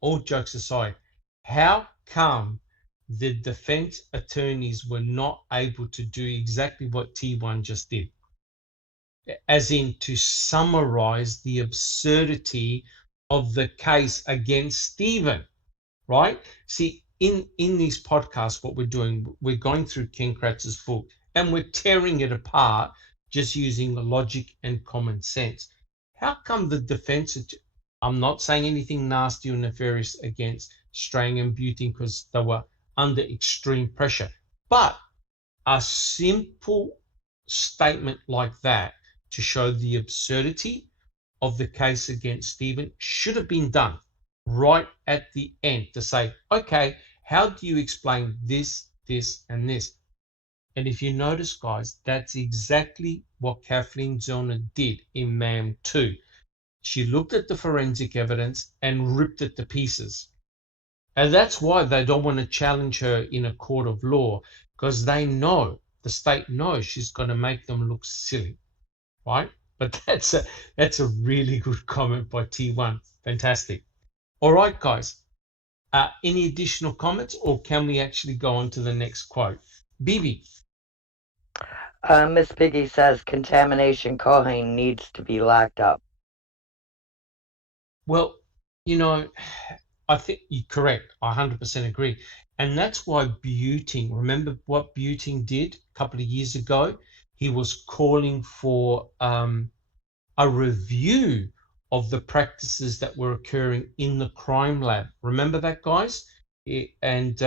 all jokes aside, how come the defense attorneys were not able to do exactly what T1 just did? As in to summarize the absurdity of the case against Stephen, right? See, in these podcasts, what we're doing, we're going through Ken Kratz's book and we're tearing it apart just using logic and common sense. How come the defense, I'm not saying anything nasty or nefarious against Strang and Buting because they were under extreme pressure, but a simple statement like that to show the absurdity of the case against Stephen should have been done right at the end to say, okay, how do you explain this, this, and this? And if you notice, guys, that's exactly what Kathleen Zellner did in MAM 2. She looked at the forensic evidence and ripped it to pieces. And that's why they don't want to challenge her in a court of law, because they know, the state knows she's going to make them look silly, right? But that's a really good comment by T1. Fantastic. All right, guys. Any additional comments, or can we actually go on to the next quote? Bibi. Miss Piggy says contamination Cohen needs to be locked up. Well, you know, I think you're correct. I 100% agree. And that's why Buting, remember what Buting did a couple of years ago? He was calling for a review of the practices that were occurring in the crime lab. Remember that, guys? And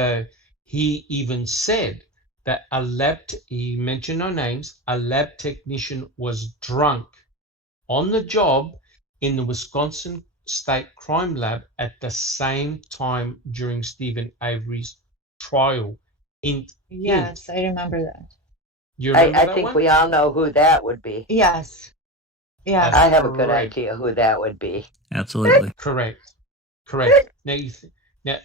he even said that he mentioned no names, a lab technician was drunk on the job in the Wisconsin State Crime Lab at the same time during Stephen Avery's trial. Yes, I remember that. You remember I that think one? we all know who that would be. Yes. Yes. I have a good correct. idea who that would be. Absolutely. Correct. Now,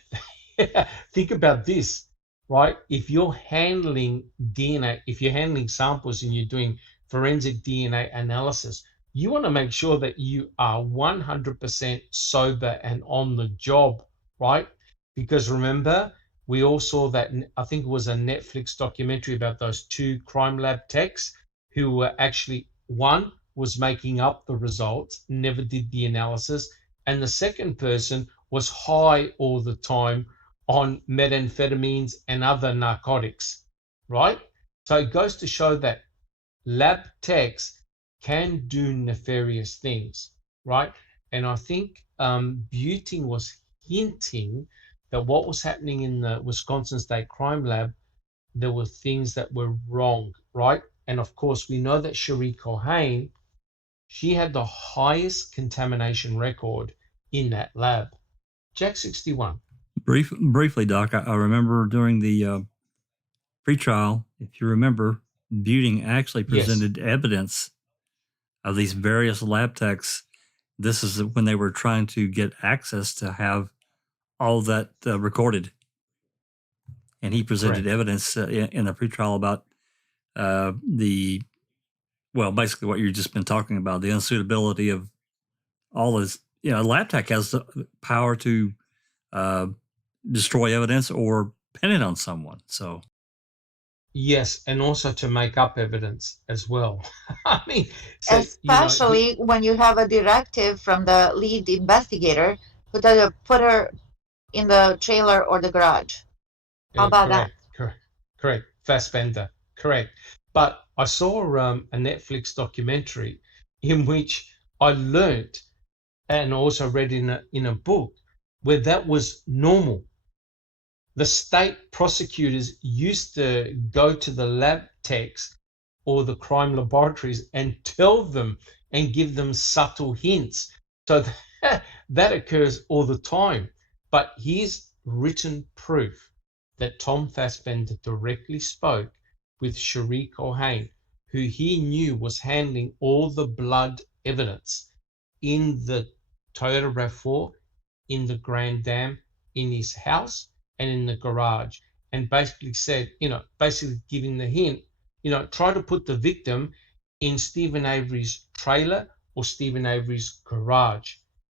think about this, right? If you're handling DNA, if you're handling samples and you're doing forensic DNA analysis, you want to make sure that you are 100% sober and on the job, right? Because remember, we all saw that, I think it was a Netflix documentary about those two crime lab techs who were actually, one was making up the results, never did the analysis, and the second person was high all the time on methamphetamines and other narcotics, right? So it goes to show that lab techs can do nefarious things, right? And I think Buting was hinting that what was happening in the Wisconsin State Crime Lab, there were things that were wrong, right? And of course, we know that Cherie Cohen, she had the highest contamination record in that lab. Jack 61. Briefly, Doc, I remember during the pretrial, if you remember, Buting actually presented evidence of these various lab techs. This is when they were trying to get access to have all that recorded. And he presented evidence in the pretrial about basically what you've just been talking about, the unsuitability of all this. You know, lab tech has the power to destroy evidence or pin it on someone. So, yes, and also to make up evidence as well. I mean, so, especially when you have a directive from the lead investigator who tell you put her in the trailer or the garage. How about that? Correct. Fassbender. Correct. But I saw a Netflix documentary in which I learnt and also read in a book where that was normal. The state prosecutors used to go to the lab techs or the crime laboratories and tell them and give them subtle hints. So that occurs all the time. But here's written proof that Tom Fassbender directly spoke with Cherie Cohen, who he knew was handling all the blood evidence in the Toyota RAV4, in the Grand Dam, in his house, and in the garage, and basically said, basically giving the hint, try to put the victim in Stephen Avery's trailer or Stephen Avery's garage.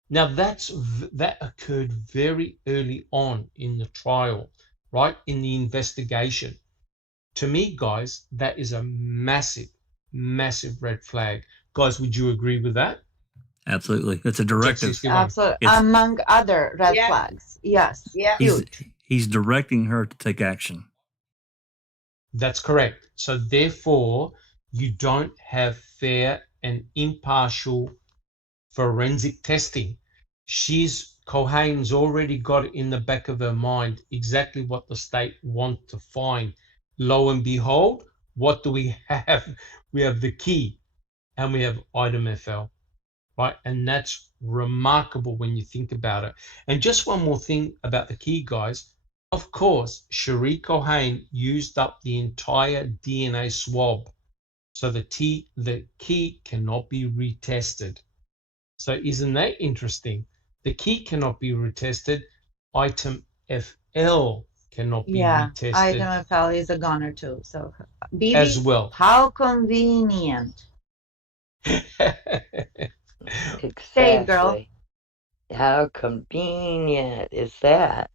Now that occurred very early on in the trial, right? In the investigation. To me, guys, that is a massive, massive red flag. Guys, would you agree with that? Absolutely. It's a Jack directive. 61. Absolutely. It's- Among other red Yeah. flags. Yes. Yeah. Huge. He's directing her to take action. That's correct. So therefore, you don't have fair and impartial forensic testing. Cohen's already got it in the back of her mind exactly what the state want to find. Lo and behold, what do we have? We have the key and we have item FL, right? And that's remarkable when you think about it. And just one more thing about the key, guys. Of course, Cherie Cohen used up the entire DNA swab. So the key cannot be retested. So isn't that interesting? The key cannot be retested. Item FL cannot be retested. Item FL is a goner too. So, BB, as well. how convenient. Save, girl. Exactly. How convenient is that?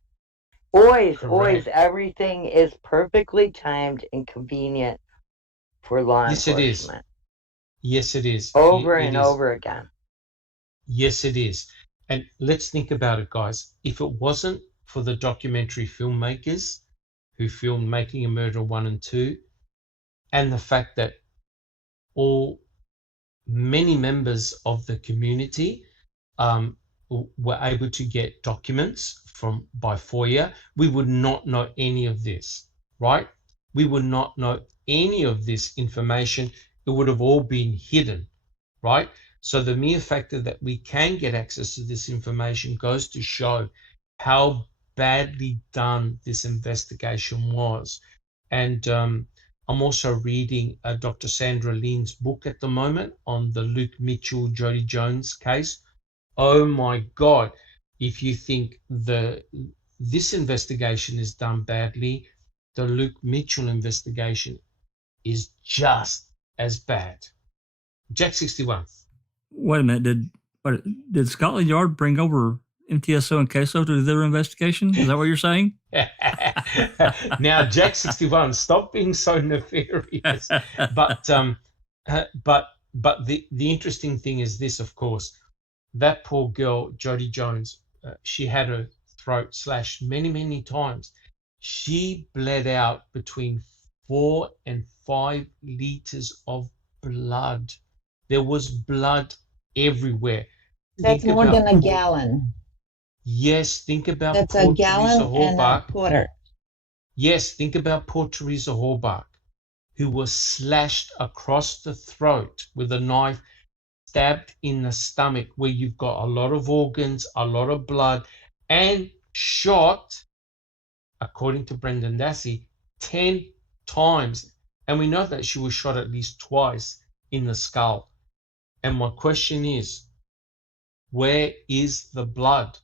Always, everything is perfectly timed and convenient for law Yes, it is. enforcement. Yes, it is. Over It and is. over again. Yes, it is. And let's think about it, guys. If it wasn't for the documentary filmmakers who filmed Making a Murderer 1 and 2, and the fact that many members of the community were able to get documents by FOIA, we would not know any of this, right? We would not know any of this information. It would have all been hidden, right? So the mere fact that we can get access to this information goes to show how badly done this investigation was. And I'm also reading Dr. Sandra Lynn's book at the moment on the Luke Mitchell, Jody Jones case. Oh my God. If you think this investigation is done badly, the Luke Mitchell investigation is just as bad. Jack 61. Wait a minute. Did Scotland Yard bring over MTSO and CASO to do their investigation? Is that what you're saying? Now, Jack 61, stop being so nefarious. But the interesting thing is this, of course, that poor girl, Jody Jones, she had her throat slashed many, many times. She bled out between 4 and 5 liters of blood. There was blood everywhere. That's more than a gallon. Yes, think about That's poor a gallon Teresa and a Halbach. quarter. Yes, think about poor Teresa Halbach, who was slashed across the throat with a knife, stabbed in the stomach, where you've got a lot of organs, a lot of blood, and shot, according to Brendan Dassey, 10 times. And we know that she was shot at least twice in the skull. And my question is, where is the blood?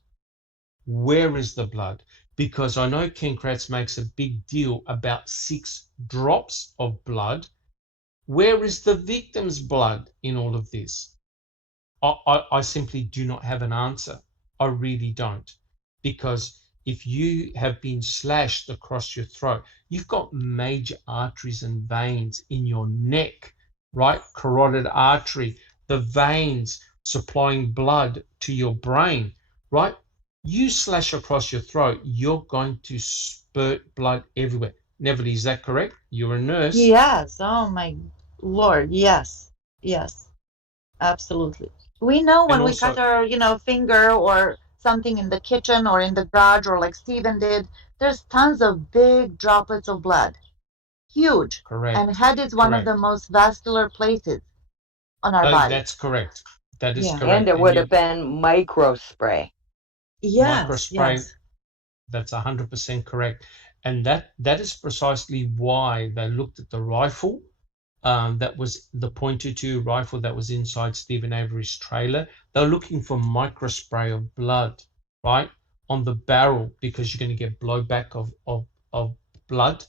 Where is the blood? Because I know Ken Kratz makes a big deal about 6 drops of blood. Where is the victim's blood in all of this? I simply do not have an answer. I really don't. Because if you have been slashed across your throat, you've got major arteries and veins in your neck, right? Carotid artery, the veins supplying blood to your brain, right? You slash across your throat, you're going to spurt blood everywhere. Neverly, is that correct? You're a nurse. Yes. Oh my Lord. Yes. Yes. Absolutely. We know when we cut our, finger or something in the kitchen or in the garage or like Stephen did, there's tons of big droplets of blood. Huge. Correct. And head is one of the most vascular places on our body. That's correct. That is correct. And it would have been microspray. Yes. Microspray. Yes. That's 100% correct. And that is precisely why they looked at the rifle. That was the .22 rifle that was inside Stephen Avery's trailer. They're looking for microspray of blood, right, on the barrel, because you're going to get blowback of blood.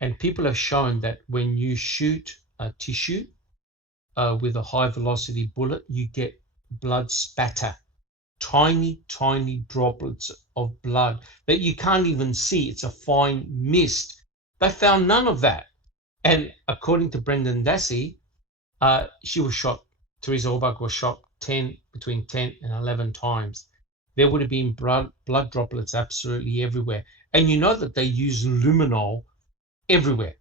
And people have shown that when you shoot a tissue with a high velocity bullet, you get blood spatter, tiny, tiny droplets of blood that you can't even see. It's a fine mist. They found none of that. And according to Brendan Dassey, she was shot, Teresa Halbach was shot between 10 and 11 times. There would have been blood droplets absolutely everywhere. And you know that they use luminol everywhere,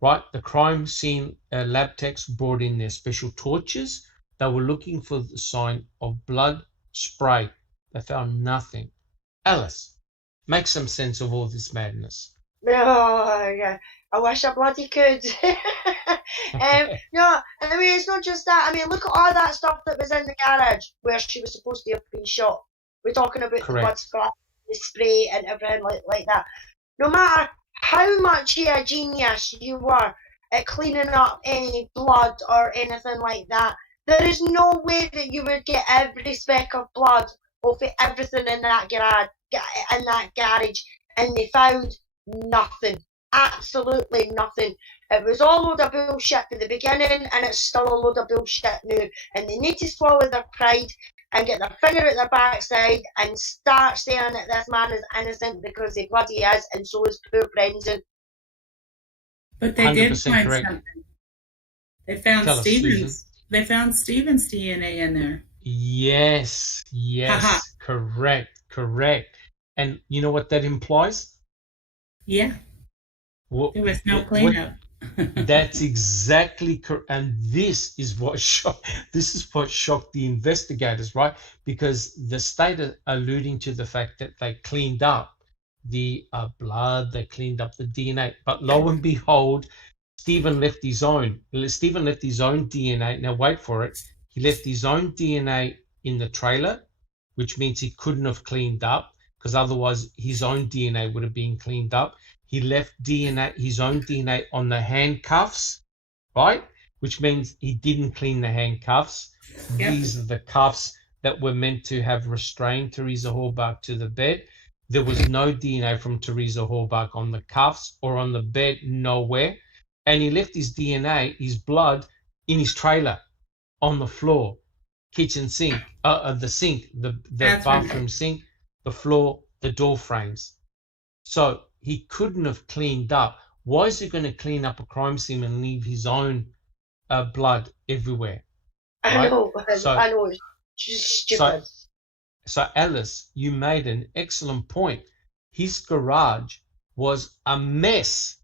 right? The crime scene lab techs brought in their special torches. They were looking for the sign of blood spray. They found nothing. Alice, make some sense of all this madness. Oh, yeah. I wish I bloody could. No, I mean, it's not just that. I mean, look at all that stuff that was in the garage where she was supposed to have been shot. We're talking about the blood spray and everything like that. No matter how much of a genius you were at cleaning up any blood or anything like that, there is no way that you would get every speck of blood off of everything in that garage, and they found nothing. Absolutely nothing. It was all a load of bullshit at the beginning, and it's still a load of bullshit now. And they need to swallow their pride and get their finger at their backside and start saying that this man is innocent, because he bloody is, and so is poor Brendan. But they did find something. They found Stephen's. They found Stephen's DNA in there. Yes, correct. And you know what that implies? Yeah. There was no cleanup. That's exactly correct. And this is what shocked the investigators, right? Because the state are alluding to the fact that they cleaned up the blood, they cleaned up the DNA, but lo and behold, Stephen left his own DNA. Now wait for it. He left his own DNA in the trailer, which means he couldn't have cleaned up, because otherwise his own DNA would have been cleaned up. He left his own DNA on the handcuffs, right? Which means he didn't clean the handcuffs. Yep. These are the cuffs that were meant to have restrained Teresa Halbach to the bed. There was no DNA from Teresa Halbach on the cuffs or on the bed, nowhere. And he left his DNA, his blood, in his trailer, on the floor, kitchen sink, the sink, the bathroom sink, the floor, the door frames. So he couldn't have cleaned up. Why is he going to clean up a crime scene and leave his own blood everywhere? Right? I know. It's just stupid. So Alice, you made an excellent point. His garage was a mess,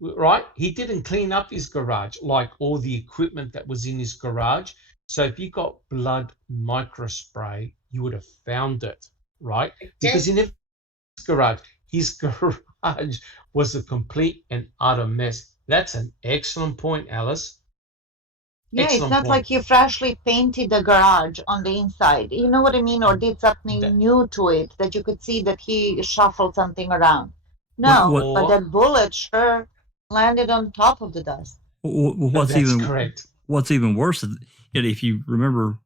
right? He didn't clean up his garage, like all the equipment that was in his garage. So if you got blood microspray, you would have found it, right? Because in his garage was a complete and utter mess. That's an excellent point, Alice. Yeah, excellent, it's not point. Like you freshly painted the garage on the inside. You know what I mean? Or did something new to it that you could see that he shuffled something around. No, but that bullet sure landed on top of the dust. Correct. What's even worse is, if you remember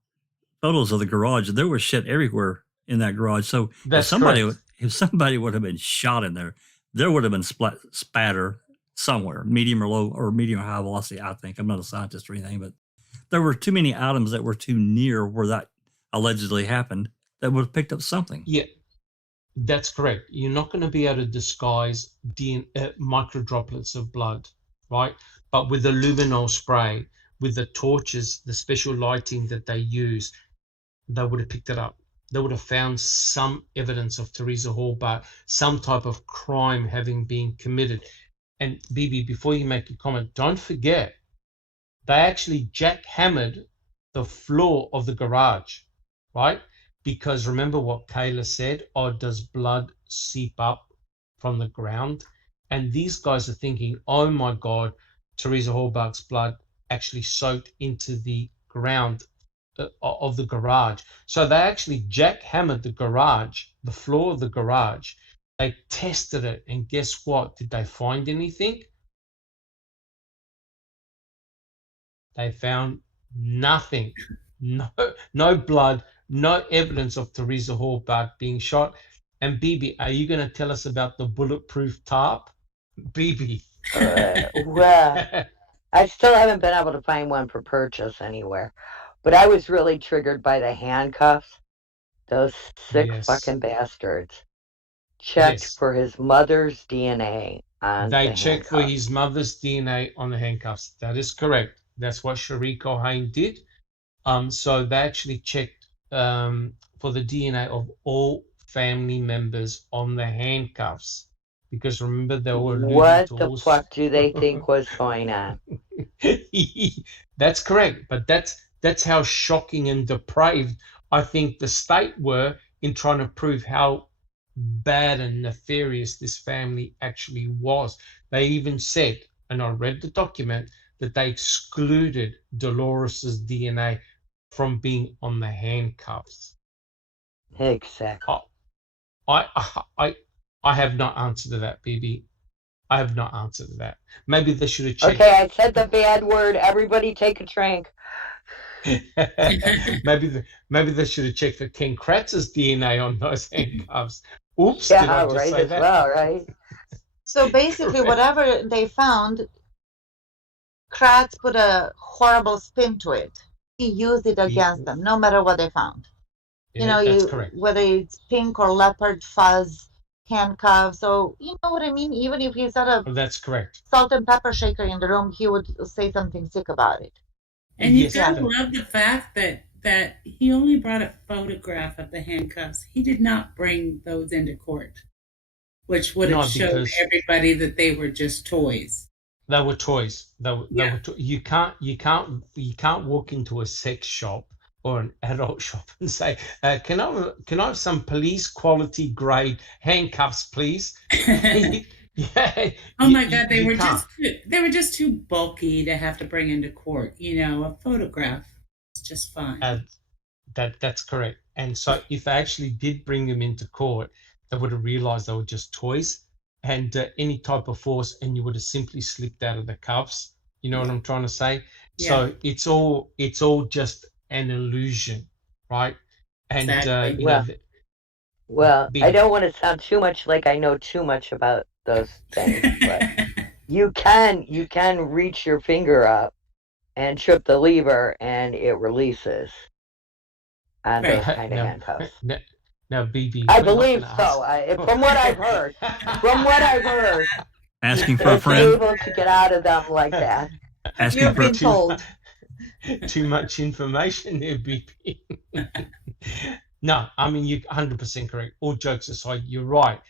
photos of the garage, there was shit everywhere in that garage. So if somebody would have been shot in there, there would have been spatter somewhere, medium or low or medium or high velocity, I think. I'm not a scientist or anything, but there were too many items that were too near where that allegedly happened that would have picked up something. Yeah, that's correct. You're not going to be able to disguise micro droplets of blood, right? But with the luminol spray, with the torches, the special lighting that they use, they would have picked it up. They would have found some evidence of Teresa Halbach, some type of crime having been committed. And Bibi, before you make a comment, don't forget, they actually jackhammered the floor of the garage, right? Because remember what Kayla said, does blood seep up from the ground? And these guys are thinking, oh my God, Teresa Halbach's blood actually soaked into the ground of the garage. So they actually jackhammered the garage, the floor of the garage. They tested it, and guess what? Did they find anything? They found nothing. No blood, no evidence of Teresa Halbach being shot. And Bibi, are you going to tell us about the bulletproof tarp? Bibi. Well, I still haven't been able to find one for purchase anywhere. But I was really triggered by the handcuffs. Those sick Yes. fucking bastards checked Yes. for his mother's DNA on They the checked for handcuffs. his mother's DNA on the handcuffs. That is correct. That's what Sheree Cohen did. So they actually checked for the DNA of all family members on the handcuffs, because remember they were alluding What to the all. fuck do they think was going on? That's correct, but that's how shocking and depraved I think the state were in trying to prove how bad and nefarious this family actually was. They even said, and I read the document, that they excluded Dolores's DNA from being on the handcuffs. Exactly. I have no answer to that, BB. I have no answer to that. Maybe they should have checked. Okay, I said the bad word. Everybody take a drink. maybe they should have checked for Ken Kratz's DNA on those handcuffs. Oops, did Yeah, I just right say as that? well, right? So basically, Correct. whatever they found, Kratz put a horrible spin to it. He used it against them, no matter what they found. You know, That's correct. whether it's pink or leopard fuzz handcuffs, so you know what I mean. Even if he's got a That's correct. salt and pepper shaker in the room, he would say something sick about it. And you Yes, gotta love the fact that he only brought a photograph of the handcuffs. He did not bring those into court, which would have showed because everybody that they were just toys. they were toys. Yeah. You can't walk into a sex shop or an adult shop and say, can I have some police quality grade handcuffs, please? Yeah. Oh my God, you can't. they were just too bulky to have to bring into court. You know, a photograph is just fine. That's correct. And so if they actually did bring them into court, they would have realized they were just toys and any type of force, and you would have simply slipped out of the cuffs. You know what I'm trying to say? Yeah. So it's all just an illusion, right? And Exactly. Well, I don't want to sound too much like I know too much about those things, but you can reach your finger up and trip the lever and it releases on those kind of handcuffs. Now, BB, I believe so. From what I've heard. Asking for a friend. Able to get out of them like that. Asking for told. Too much information there, BB. No, I mean, you're 100% correct. All jokes aside, you're right.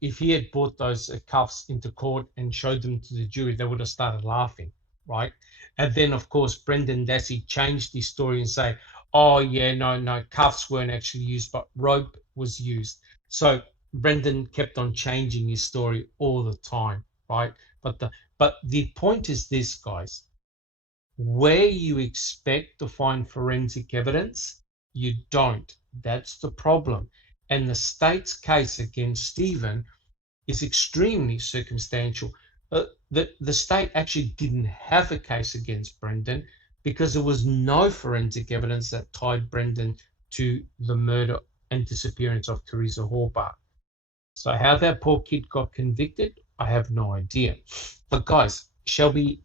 If he had brought those cuffs into court and showed them to the jury, they would have started laughing, right? And then, of course, Brendan Dassey changed his story and say, oh, yeah, no, cuffs weren't actually used, but rope was used. So Brendan kept on changing his story all the time, right? But the point is this, guys. Where you expect to find forensic evidence, you don't. That's the problem. And the state's case against Stephen is extremely circumstantial. The state actually didn't have a case against Brendan because there was no forensic evidence that tied Brendan to the murder and disappearance of Teresa Hallbart. So how that poor kid got convicted, I have no idea. But guys, shall we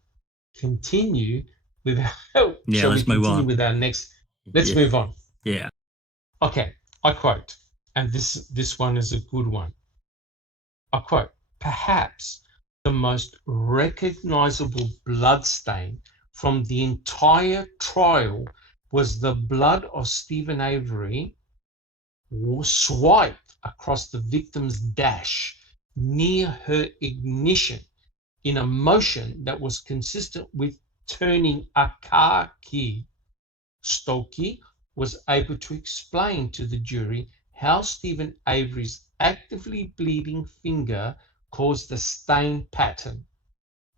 continue with let's move on with our next? Let's move on. Yeah. Okay, I quote, and this one is a good one. I quote, perhaps the most recognizable blood stain from the entire trial was the blood of Stephen Avery swiped across the victim's dash near her ignition in a motion that was consistent with turning a car key. Stokey was able to explain to the jury how Stephen Avery's actively bleeding finger caused the stain pattern.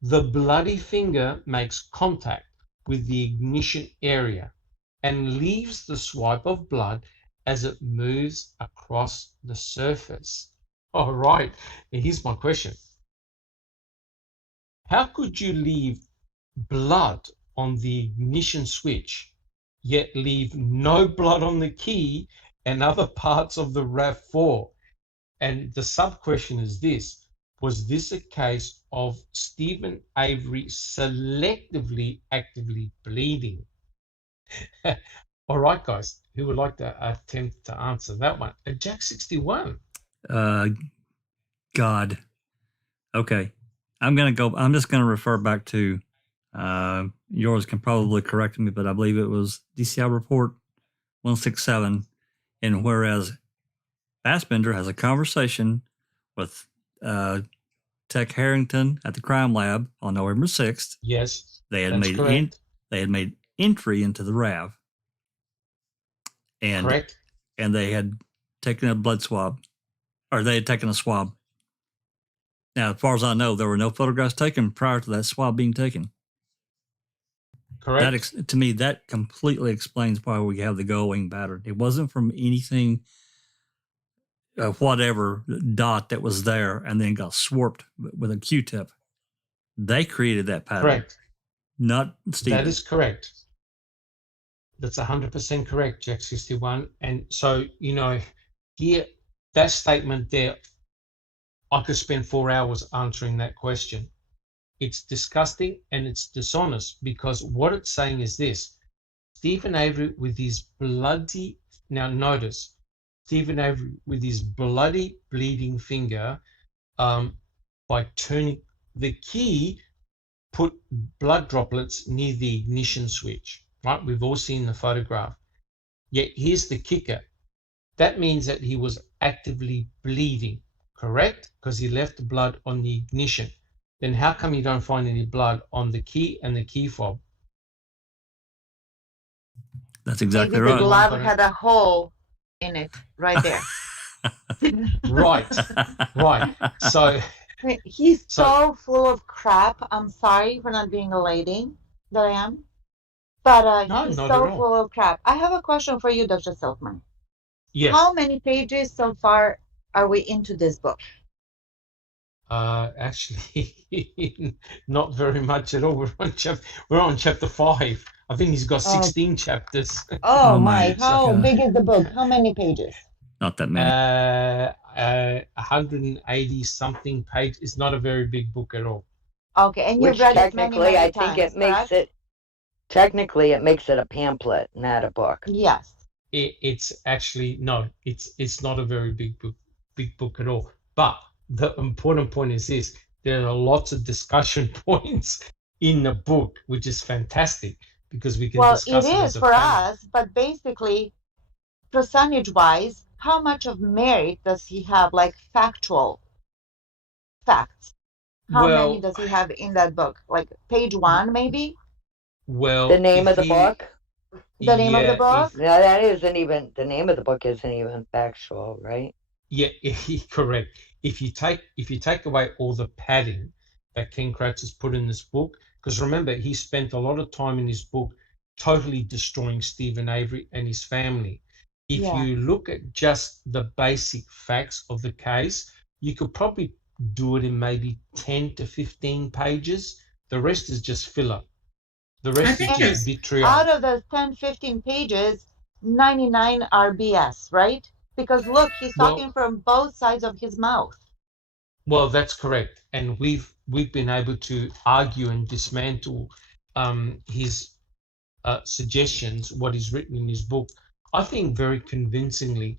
The bloody finger makes contact with the ignition area and leaves the swipe of blood as it moves across the surface. All right, here's my question. How could you leave blood on the ignition switch, yet leave no blood on the key and other parts of the RAV4? And the sub-question is this: was this a case of Stephen Avery selectively actively bleeding? All right, guys, who would like to attempt to answer that one? Jack 61. God. Okay. I'm just gonna refer back to yours can probably correct me, but I believe it was DCI report 167. And whereas Fassbender has a conversation with Tech Harrington at the crime lab on November 6th. Yes, they had made entry into the RAV. And correct. And they had taken a blood swab, or they had taken a swab. Now, as far as I know, there were no photographs taken prior to that swab being taken. Correct. To me, that completely explains why we have the going pattern. It wasn't from anything, whatever dot that was there and then got swarped with a Q-tip. They created that pattern. Correct. Not Steve. That is correct. That's 100% correct, Jack 61. And so, here, that statement there, I could spend 4 hours answering that question. It's disgusting and it's dishonest, because what it's saying is this: Stephen Avery with his bloody, now notice, Stephen Avery with his bloody bleeding finger, by turning the key, put blood droplets near the ignition switch, right? We've all seen the photograph. Yet here's the kicker. That means that he was actively bleeding, correct? Because he left blood on the ignition. Then how come you don't find any blood on the key and the key fob? That's exactly Maybe right. the glove had a hole in it right there. Right. So he's so full of crap. I'm sorry for not being a lady that I am, but he's so full of crap. I have a question for you, Dr. Silkman. Yes. How many pages so far are we into this book? Actually, not very much at all. We're on chapter 5. I think he's got 16 chapters. Oh my! How big is the book? How many pages? Not that many. 180 something pages. It's not a very big book at all. Okay, and you've read it many times. I think it makes it. Technically, it makes it a pamphlet, not a book. Yes. It's actually no. It's not a very big book at all. But the important point is this: there are lots of discussion points in the book, which is fantastic, because we can discuss it as a for panel. us, but basically, percentage-wise, how much of merit does he have, like factual facts? How many does he have in that book? Like page 1, maybe? Well, the name of the book? The name of the book? No, that isn't even, the name of the book isn't even factual, right? Yeah, correct. If you take away all the padding that Ken Kratz has put in this book, because remember, he spent a lot of time in his book totally destroying Stephen Avery and his family. If you look at just the basic facts of the case, you could probably do it in maybe 10 to 15 pages. The rest is just filler. The rest is just vitriol. Out of those 10, 15 pages, 99 are BS, right? Because look, he's talking from both sides of his mouth. Well, that's correct. And we've been able to argue and dismantle his suggestions, what he's written in his book, I think very convincingly.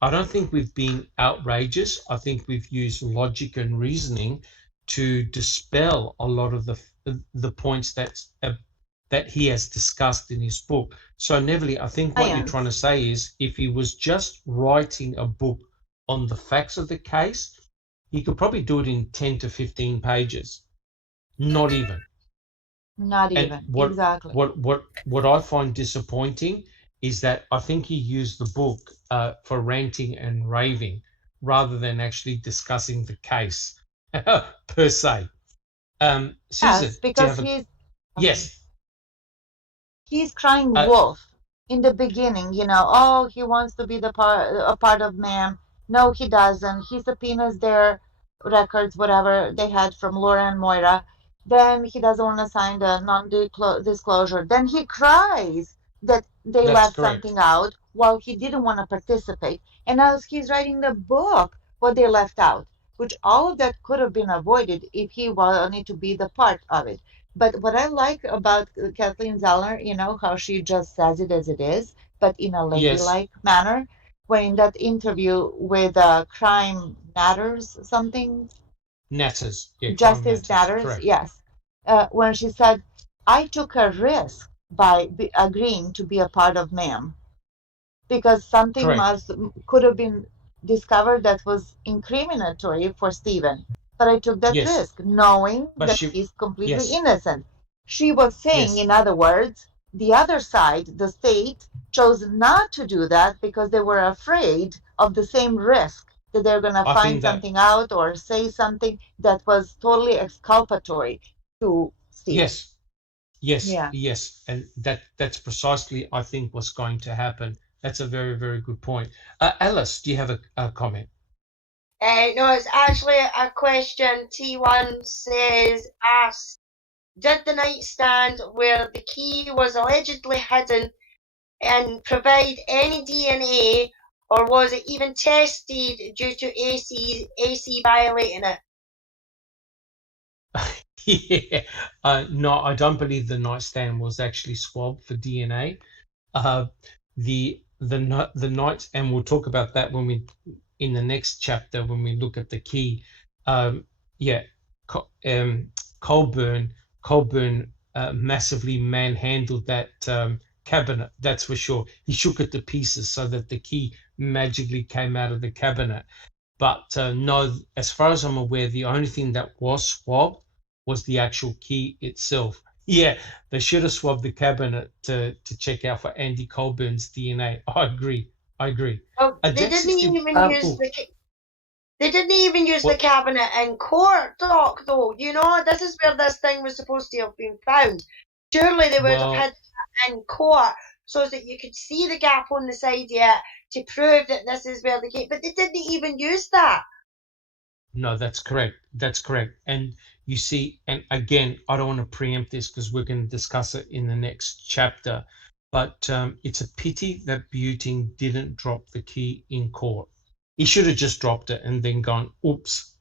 I don't think we've been outrageous. I think we've used logic and reasoning to dispel a lot of the points that he has discussed in his book. So, Neville, I think what you're trying to say is, if he was just writing a book on the facts of the case, he could probably do it in 10 to 15 pages. Not even. Not even. Exactly. What I find disappointing is that I think he used the book for ranting and raving rather than actually discussing the case per se. Susan, yes, because yes. He's crying wolf in the beginning, he wants to be a part of man. No, he doesn't. He subpoenas their records, whatever they had from Laura and Moira. Then he doesn't want to sign the non-disclosure. Then he cries that they left something out while he didn't want to participate. And as he's writing the book, what they left out. which all of that could have been avoided if he wanted to be the part of it. But what I like about Kathleen Zeller, how she just says it as it is, but in a Yes. ladylike manner, when in that interview with Crime Matters something, Natters. Yeah, Crime Justice Matters. Matters, Correct. yes, when she said, I took a risk by agreeing to be a part of MAM because something Correct. could have been discovered that was incriminatory for Stephen. But I took that Yes. risk, knowing But that he's completely yes. innocent. She was saying, Yes. in other words, the other side, the state, chose not to do that because they were afraid of the same risk that they're going to I find think that something out or say something that was totally exculpatory to Stephen. yes. Yes, Yeah. yes, and that's precisely, I think, what's going to happen. That's a very, very good point. Alice, do you have a comment? No, it's actually a question. T1 says, asks, did the nightstand where the key was allegedly hidden and provide any DNA, or was it even tested due to AC violating it? Yeah, no, I don't believe the nightstand was actually swabbed for DNA. Uh, the night, and we'll talk about that when we in the next chapter when we look at the key. Yeah, Colburn massively manhandled that cabinet. That's for sure. He shook it to pieces so that the key magically came out of the cabinet. But no, as far as I'm aware, the only thing that was swabbed was the actual key itself. Yeah, they should have swabbed the cabinet to check out for Andy Colburn's DNA. I agree. I agree. Oh, they Jack didn't 60. even use they didn't even use the cabinet in court, Doc, though. This is where this thing was supposed to have been found. Surely they would have had that in court so that you could see the gap on the side of it to prove that this is where the key. But they didn't even use that. No, that's correct. That's correct. And you see, and again, I don't want to preempt this because we're going to discuss it in the next chapter, but it's a pity that Buting didn't drop the key in court. He should have just dropped it and then gone, oops,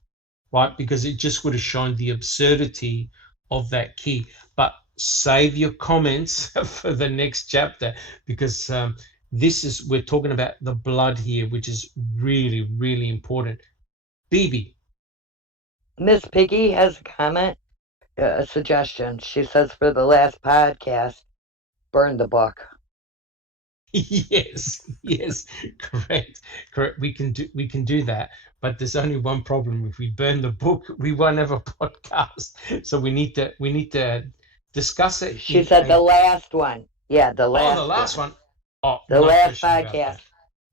right? Because it just would have shown the absurdity of that key. But save your comments for the next chapter because we're talking about the blood here, which is really, really important. Bibi. Miss Piggy has a comment, a suggestion. She says for the last podcast, burn the book. Yes, correct. We can do that, but there's only one problem. If we burn the book, we won't have a podcast. So we need to discuss it. She said the last one. Yeah, the last one. Oh, the no last question about podcast. that.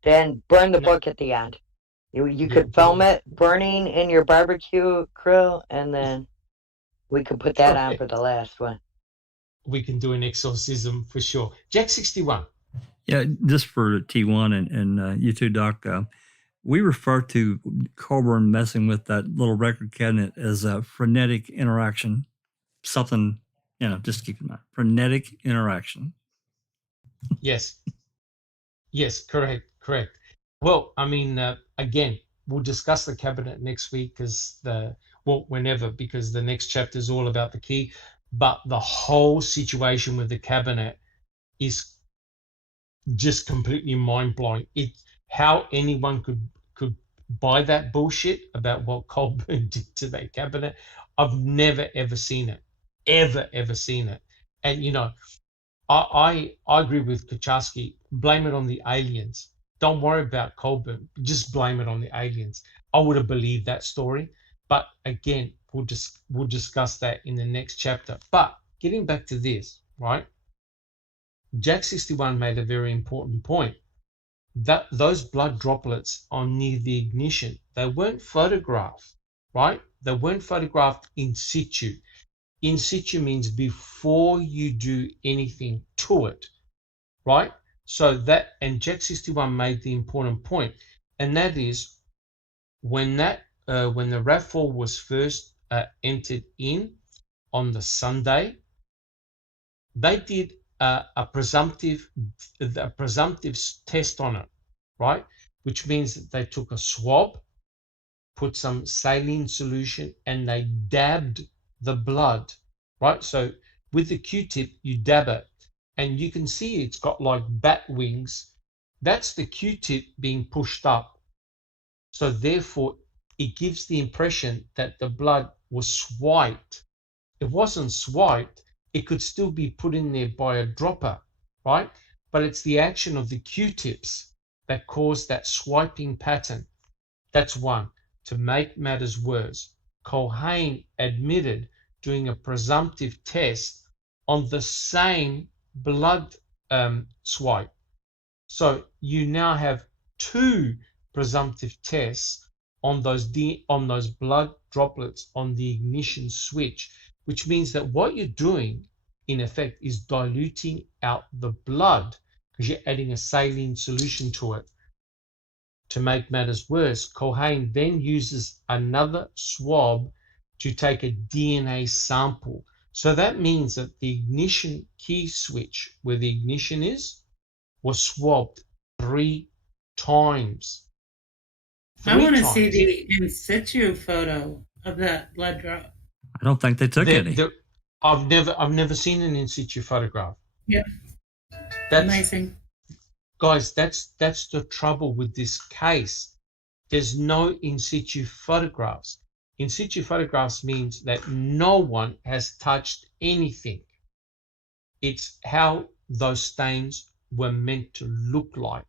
Then burn the book at the end. You could film it burning in your barbecue grill, and then we could put that on for the last one. We can do an exorcism for sure. Jack 61. Yeah, just for T1 and you two, Doc, we refer to Colburn messing with that little record cabinet as a frenetic interaction. Something, just keep in mind. Frenetic interaction. Yes. Yes, correct. Well, I mean, again, we'll discuss the cabinet next week whenever, because the next chapter is all about the key. But the whole situation with the cabinet is just completely mind blowing. How anyone could buy that bullshit about what Colburn did to that cabinet. I've never ever seen it, ever seen it. And I agree with Kucharski. Blame it on the aliens. Don't worry about Colburn. Just blame it on the aliens. I would have believed that story. But again, we'll discuss that in the next chapter. But getting back to this, right? Jack 61 made a very important point. That those blood droplets are near the ignition. They weren't photographed, right? They weren't photographed in situ. In situ means before you do anything to it, right? So that, and Jack 61 made the important point, and that is when the RAV4 was first entered in on the Sunday, they did a presumptive test on it, right? Which means that they took a swab put some saline solution and they dabbed the blood, right? So with the Q-tip, you dab it, and you can see it's got like bat wings. That's the Q-tip being pushed up. So therefore, it gives the impression that the blood was swiped. It wasn't swiped. It could still be put in there by a dropper, right? But it's the action of the Q-tips that caused that swiping pattern. That's one. To make matters worse, Culhane admitted doing a presumptive test on the same blood swipe. So you now have two presumptive tests on those blood droplets on the ignition switch, which means that what you're doing in effect is diluting out the blood because you're adding a saline solution to it. To make matters worse, Culhane then uses another swab to take a DNA sample. So that means that the ignition key switch, where the ignition is, was swabbed 3 times. I want to see the in situ photo of that blood drop. I don't think they took any. I've never seen an in situ photograph. Yeah, that's amazing. Guys, that's the trouble with this case. There's no in situ photographs. In situ photographs means that no one has touched anything. It's how those stains were meant to look like.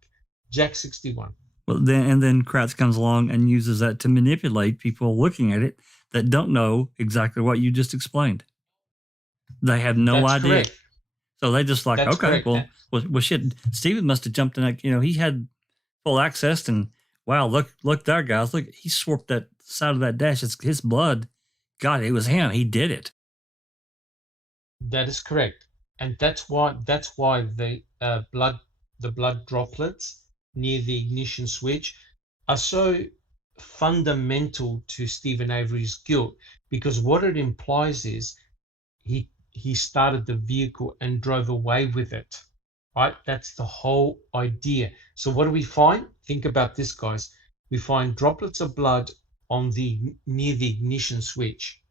Jack 61. Well, then Kratz comes along and uses that to manipulate people looking at it that don't know exactly what you just explained. They have no idea. Correct. So they just like, that's okay, correct. well, shit. Steven must have jumped in that. He had full access, and wow, look there, guys. Look, he swarped that side of that dash. It's his blood. God, it was him. He did it. That is correct, and that's why the blood droplets near the ignition switch are so fundamental to Stephen Avery's guilt, because what it implies is he started the vehicle and drove away with it, right? That's the whole idea. So what do we find? Think about this, guys. We find droplets of blood near the ignition switch.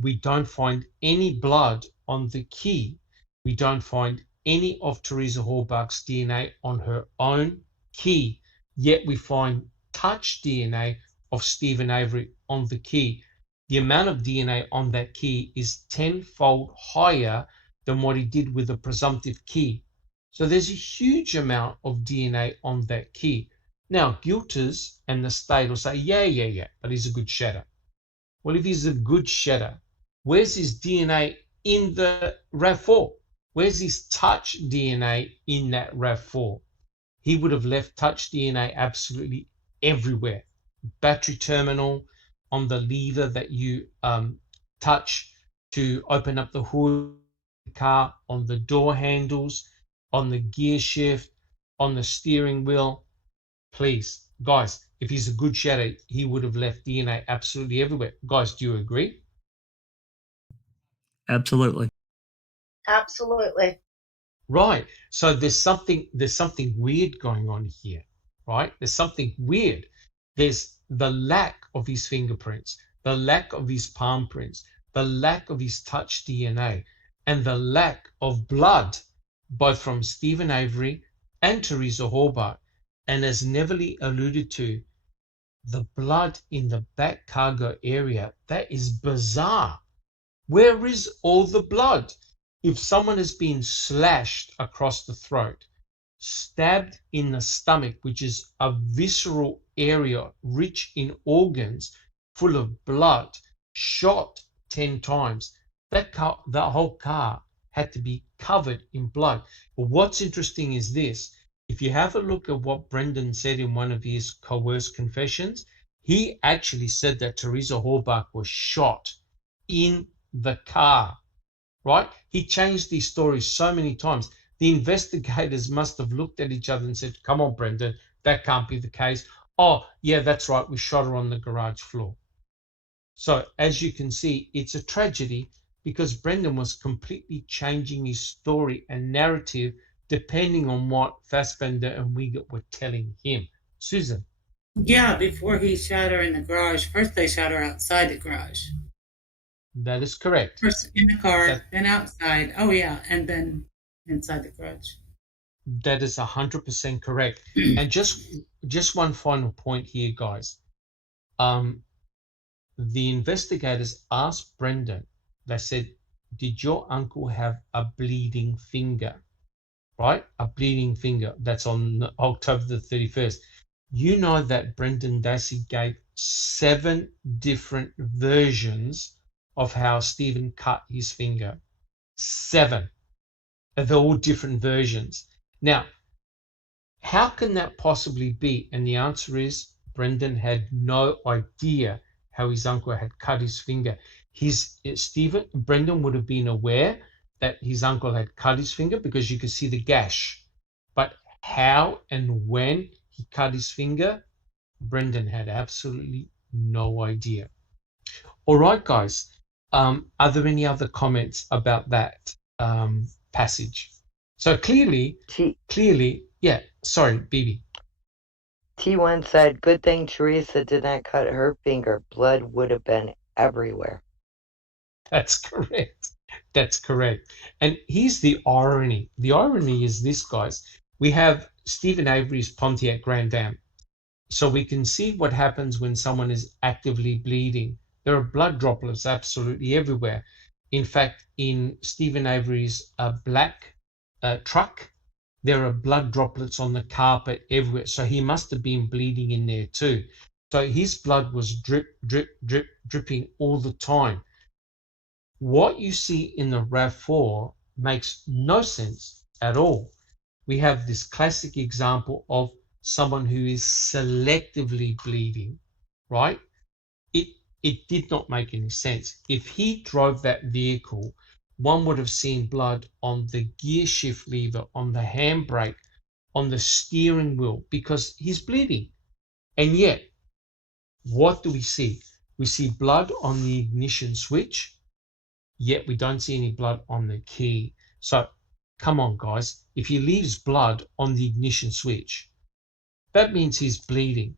We don't find any blood on the key. We don't find any of Teresa Halbach's DNA on her own key, yet we find touch DNA of Stephen Avery on the key. The amount of DNA on that key is 10-fold higher than what he did with the presumptive key. So there's a huge amount of DNA on that key. Now, guilters and the state will say, yeah, but he's a good shedder. Well, if he's a good shedder, where's his DNA in the RAV4? Where's his touch DNA in that RAV4? He would have left touch DNA absolutely everywhere. Battery terminal, on the lever that you touch to open up the hood of the car, on the door handles, on the gear shift, on the steering wheel. Please, guys, if he's a good shedder, he would have left DNA absolutely everywhere. Guys, do you agree? Absolutely. Absolutely. Right. So there's something weird going on here, right? There's something weird. There's the lack of his fingerprints, the lack of his palm prints, the lack of his touch DNA, and the lack of blood, both from Stephen Avery and Teresa Halbach. And as Neverly alluded to, the blood in the back cargo area, that is bizarre. Where is all the blood? If someone has been slashed across the throat, stabbed in the stomach, which is a visceral area rich in organs, full of blood, shot 10 times, that whole car had to be covered in blood. But what's interesting is this. If you have a look at what Brendan said in one of his coerced confessions, he actually said that Teresa Halbach was shot in the car, right? He changed these stories so many times. The investigators must have looked at each other and said, come on, Brendan, that can't be the case. Oh, yeah, that's right. We shot her on the garage floor. So as you can see, it's a tragedy because Brendan was completely changing his story and narrative depending on what Fassbender and Wiegert were telling him. Susan. Yeah, before he shot her in the garage. First they shot her outside the garage. That is correct. First in the car, then outside. Oh yeah, and then inside the garage. That is 100% correct. And just one final point here, guys. The investigators asked Brendan. They said, "Did your uncle have a bleeding finger?" Right, a bleeding finger. That's on October the 31st. You know that Brendan Dassey gave 7 different versions of how Stephen cut his finger. 7. They're all different versions. Now, how can that possibly be? And the answer is Brendan had no idea how his uncle had cut his finger. Brendan would have been aware that his uncle had cut his finger because you could see the gash. But how and when he cut his finger, Brendan had absolutely no idea. All right, guys. Are there any other comments about that passage? So clearly, yeah. Sorry, Bibi. T1 said, "Good thing Teresa did not cut her finger. Blood would have been everywhere." That's correct. That's correct. And here's the irony. The irony is this, guys. We have Stephen Avery's Pontiac Grand Am. So we can see what happens when someone is actively bleeding. There are blood droplets absolutely everywhere. In fact, in Stephen Avery's black truck, there are blood droplets on the carpet everywhere. So he must have been bleeding in there too. So his blood was dripping all the time. What you see in the RAV4 makes no sense at all. We have this classic example of someone who is selectively bleeding, right? It did not make any sense. If he drove that vehicle, one would have seen blood on the gear shift lever, on the handbrake, on the steering wheel, because he's bleeding. And yet, what do we see? We see blood on the ignition switch, yet we don't see any blood on the key. So come on, guys. If he leaves blood on the ignition switch, that means he's bleeding.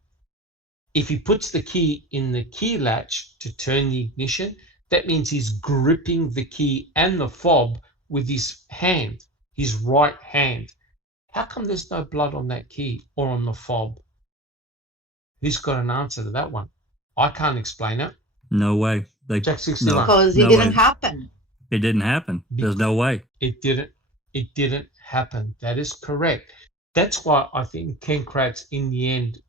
If he puts the key in the key latch to turn the ignition, that means he's gripping the key and the fob with his hand, his right hand. How come there's no blood on that key or on the fob? Who's got an answer to that one? I can't explain it. No way. Jack 61. Because it didn't happen. It didn't happen. There's no way. It didn't happen. That is correct. That's why I think Ken Kratz in the end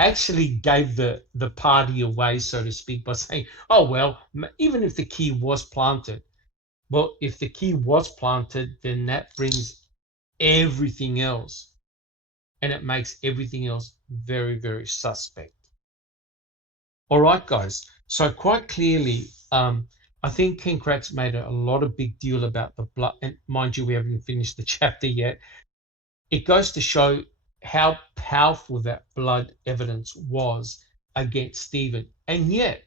actually gave the party away, so to speak, by saying, oh, well, even if the key was planted, well, if the key was planted, then that brings everything else, and it makes everything else very, very suspect. All right, guys. So quite clearly, I think Ken Kratz made a lot of big deal about the blood, and mind you, we haven't finished the chapter yet. It goes to show how powerful that blood evidence was against Stephen. And yet,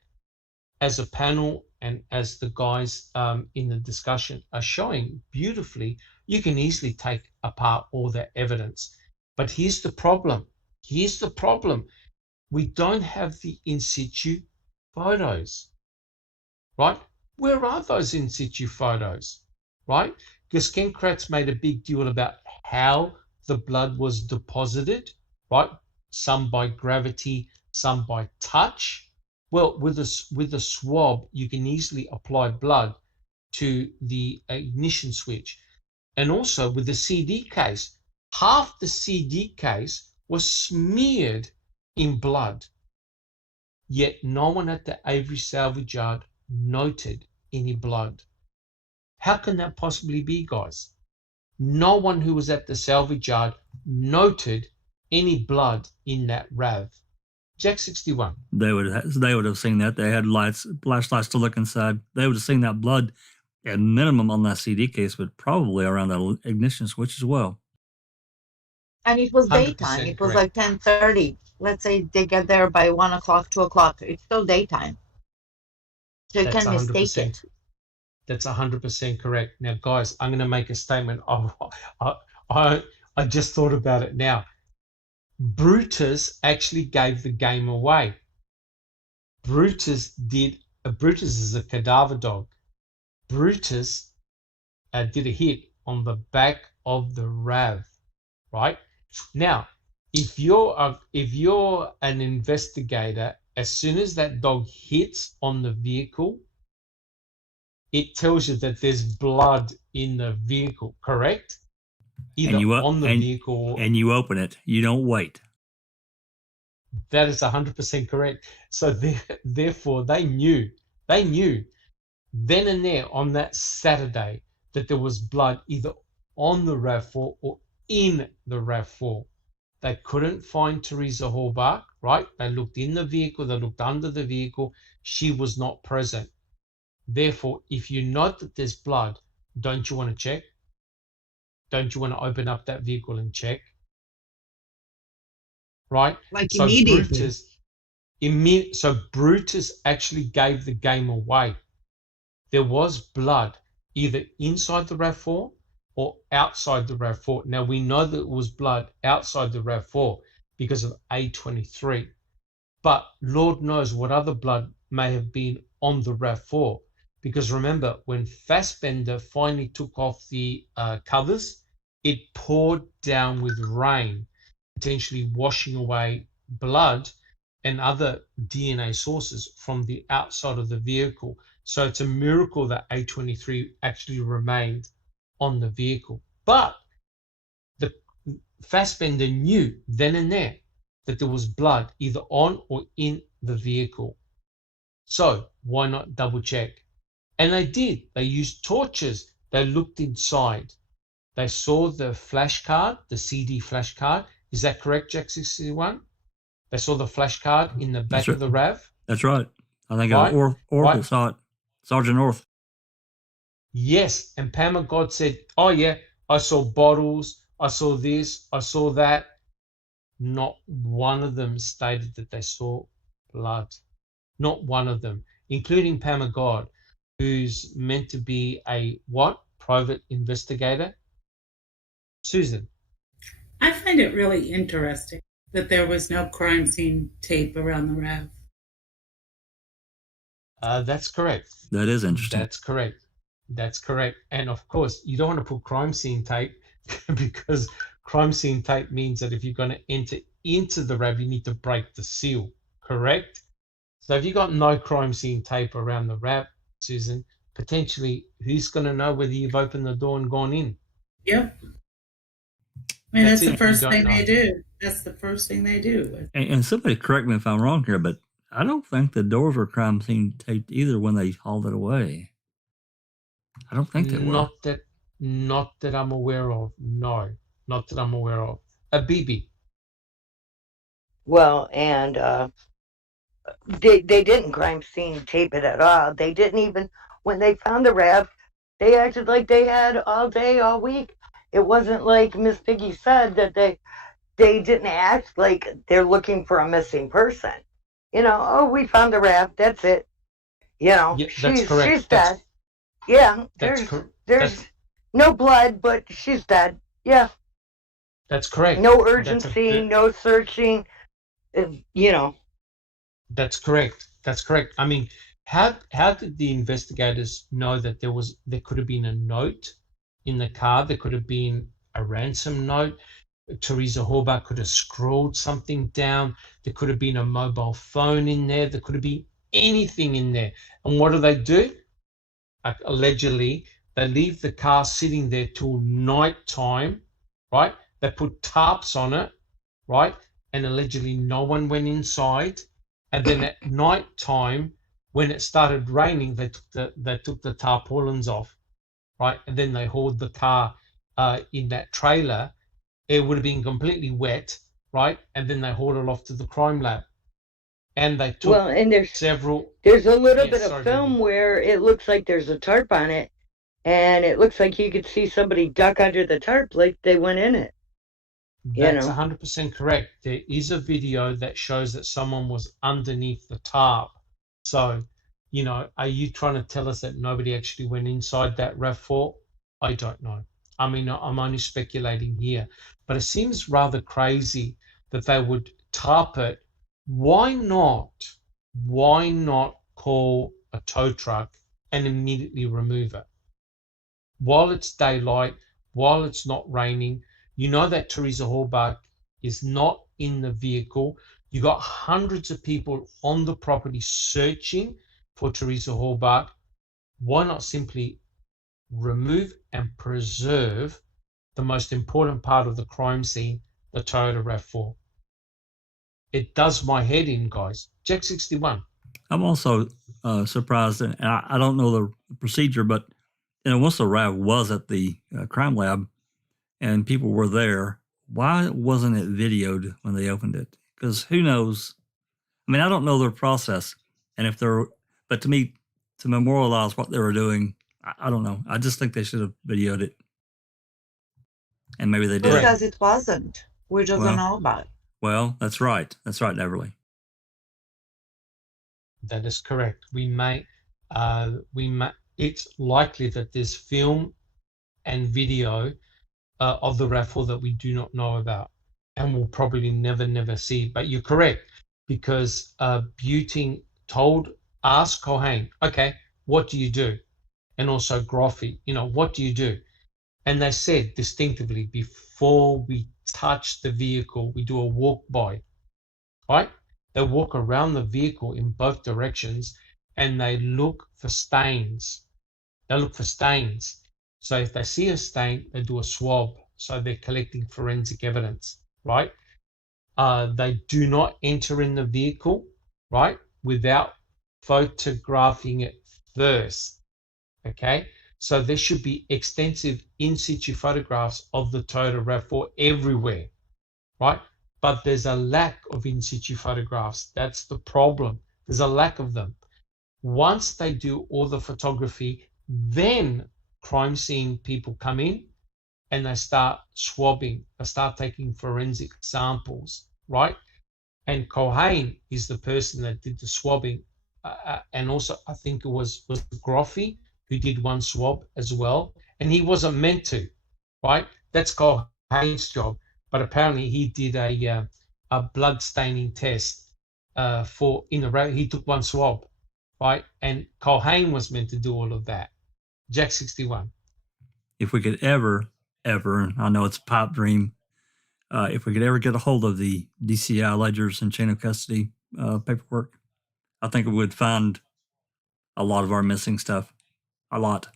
as a panel and as the guys in the discussion are showing beautifully, you can easily take apart all that evidence. But here's the problem. Here's the problem. We don't have the in situ photos, right? Where are those in situ photos, right? Because Ken Kratz made a big deal about how the blood was deposited, right? Some by gravity, some by touch. Well, with a swab, you can easily apply blood to the ignition switch. And also with the CD case, half the CD case was smeared in blood. Yet no one at the Avery salvage yard noted any blood. How can that possibly be, guys? No one who was at the salvage yard noted any blood in that RAV. Jack 61. They would have seen that. They had flashlights to look inside. They would have seen that blood at minimum on that CD case, but probably around the ignition switch as well. And it was daytime. It was like 10:30. Let's say they get there by 1 o'clock, 2 o'clock. It's still daytime. So you can mistake it. That's 100% correct. Now, guys, I'm going to make a statement. I just thought about it now. Brutus actually gave the game away. Brutus is a cadaver dog. Brutus did a hit on the back of the RAV, right? Now, if you're an investigator, as soon as that dog hits on the vehicle, it tells you that there's blood in the vehicle, correct? Either on the vehicle, and you open it. You don't wait. That is 100% correct. So therefore, they knew then and there on that Saturday that there was blood either on the RAV4 or in the RAV4. They couldn't find Teresa Hallbach, right? They looked in the vehicle, they looked under the vehicle. She was not present. Therefore, if you note that there's blood, don't you want to check? Don't you want to open up that vehicle and check? Right? Like so immediately. Brutus actually gave the game away. There was blood either inside the RAV4 or outside the RAV4. Now we know that it was blood outside the RAV4 because of A23. But Lord knows what other blood may have been on the RAV4. Because remember, when Fassbender finally took off the covers, it poured down with rain, potentially washing away blood and other DNA sources from the outside of the vehicle. So it's a miracle that A23 actually remained on the vehicle. But the Fassbender knew then and there that there was blood either on or in the vehicle. So why not double check? And they did. They used torches. They looked inside. They saw the flash card, the CD flash card. Is that correct, Jack 61? They saw the flash card in the back of the RAV? That's right. I think Oracle saw it. Sergeant North. Yes. And Pamela God said, oh, yeah, I saw bottles. I saw this. I saw that. Not one of them stated that they saw blood. Not one of them, including Pamela God, who's meant to be a what? Private investigator? Susan. I find it really interesting that there was no crime scene tape around the RAV. That's correct. That is interesting. That's correct. That's correct. And of course, you don't want to put crime scene tape because crime scene tape means that if you're going to enter into the RAV, you need to break the seal, correct? So if you got no crime scene tape around the RAV, Susan, potentially who's going to know whether you've opened the door and gone in? Yep. I mean, that's the first thing they do. That's the first thing they do. And somebody correct me if I'm wrong here, but I don't think the doors were crime scene taped either when they hauled it away. I don't think they were. Not that I'm aware of. No, not that I'm aware of. BB. Well, and they didn't crime scene tape it at all. They didn't even, when they found the RAV, they acted like they had all day, all week. It wasn't like Miss Piggy said that they didn't act like they're looking for a missing person. You know, oh, we found the RAV, that's it. You know, yeah, she's dead. Yeah, there's no blood, but she's dead. Yeah. That's correct. No urgency, no searching, you know. That's correct. That's correct. I mean, how did the investigators know that there could have been a note in the car? There could have been a ransom note. Teresa Hallbach could have scrawled something down. There could have been a mobile phone in there. There could have been anything in there. And what do? Allegedly, they leave the car sitting there till night time, right? They put tarps on it, right? And allegedly no one went inside. And then at night time, when it started raining, they took the tarpaulins off, right? And then they hauled the car in that trailer. It would have been completely wet, right? And then they hauled it off to the crime lab. And they took there's a little bit of film where it looks like there's a tarp on it, and it looks like you could see somebody duck under the tarp like they went in it. That's 100% correct. There is a video that shows that someone was underneath the tarp. So, you know, are you trying to tell us that nobody actually went inside that RAV4? I don't know. I mean, I'm only speculating here. But it seems rather crazy that they would tarp it. Why not call a tow truck and immediately remove it? While it's daylight, while it's not raining, you know that Teresa Halbach is not in the vehicle. You got hundreds of people on the property searching for Teresa Halbach. Why not simply remove and preserve the most important part of the crime scene, the Toyota RAV4? It does my head in, guys. Jack 61. I'm also surprised, and I don't know the procedure, but once the RAV was at the crime lab and people were there, why wasn't it videoed when they opened it? Because who knows? I mean, I don't know their process, and if they're, but to me, to memorialize what they were doing, I don't know. I just think they should have videoed it, and maybe they did. Because it wasn't. We just don't know about it. Well, that's right. That's right, Everly. That is correct. It's likely that there's film and video of the raffle that we do not know about, and we'll probably never see. But you're correct, because Buting asked Cohane, okay, what do you do? And also Groffy, what do you do? And they said distinctively, before we touch the vehicle, we do a walk by, right? They walk around the vehicle in both directions and they look for stains. So if they see a stain, they do a swab. So they're collecting forensic evidence, right? They do not enter in the vehicle, right, without photographing it first, okay? So there should be extensive in situ photographs of the Toyota RAV4 everywhere, right? But there's a lack of in situ photographs. That's the problem. There's a lack of them. Once they do all the photography, then crime scene people come in and they start swabbing. They start taking forensic samples, right? And Cohane is the person that did the swabbing. And also, I think it was Groffy who did one swab as well. And he wasn't meant to, right? That's Cohane's job. But apparently he did a blood staining test he took one swab, right? And Cohane was meant to do all of that. Jack 61. If we could ever, I know it's a pipe dream, if we could ever get a hold of the DCI ledgers and chain of custody paperwork, I think we would find a lot of our missing stuff, a lot.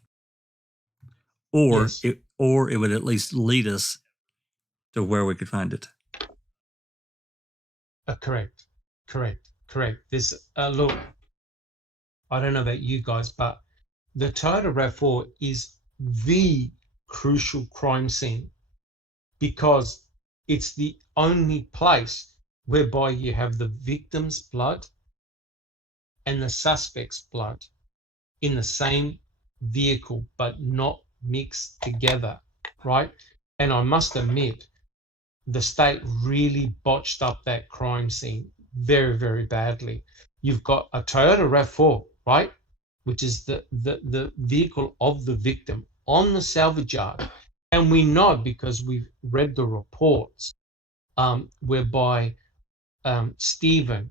Or yes. it would at least lead us to where we could find it. Correct. There's look, I don't know about you guys, but the Toyota RAV4 is the crucial crime scene because it's the only place whereby you have the victim's blood and the suspect's blood in the same vehicle, but not mixed together, right? And I must admit, the state really botched up that crime scene very, very badly. You've got a Toyota RAV4, right, which is the vehicle of the victim on the salvage yard. And we know because we've read the reports whereby Stephen,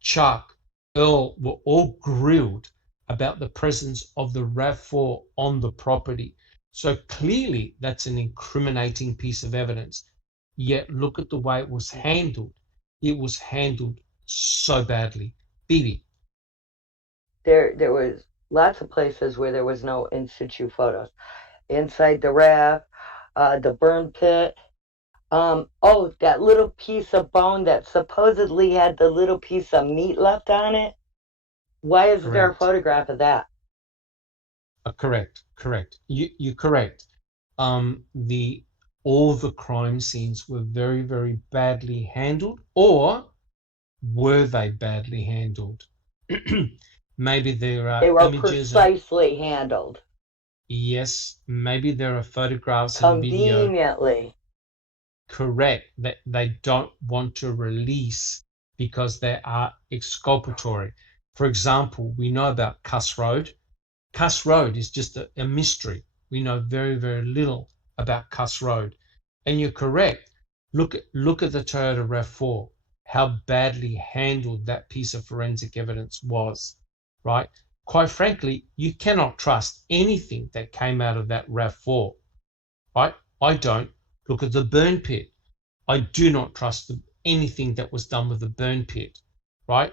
Chuck, Earl were all grilled about the presence of the RAV4 on the property. So clearly that's an incriminating piece of evidence. Yet look at the way it was handled. It was handled so badly. Bibi. There was lots of places where there was no in situ photos. Inside the RAV, the burn pit. That little piece of bone that supposedly had the little piece of meat left on it. Why isn't there a photograph of that? Correct. You're correct. All the crime scenes were very, very badly handled, or were they badly handled? Maybe there are images. They were precisely handled. Yes, maybe there are photographs conveniently. and video. Correct. That they don't want to release because they are exculpatory. For example, we know about Cuss Road. Cuss Road is just a mystery. We know very, very little about Cuss Road. And you're correct. Look at the Toyota RAV4, how badly handled that piece of forensic evidence was, right? Quite frankly, you cannot trust anything that came out of that RAV4, right? I don't. Look at the burn pit. I do not trust anything that was done with the burn pit, right?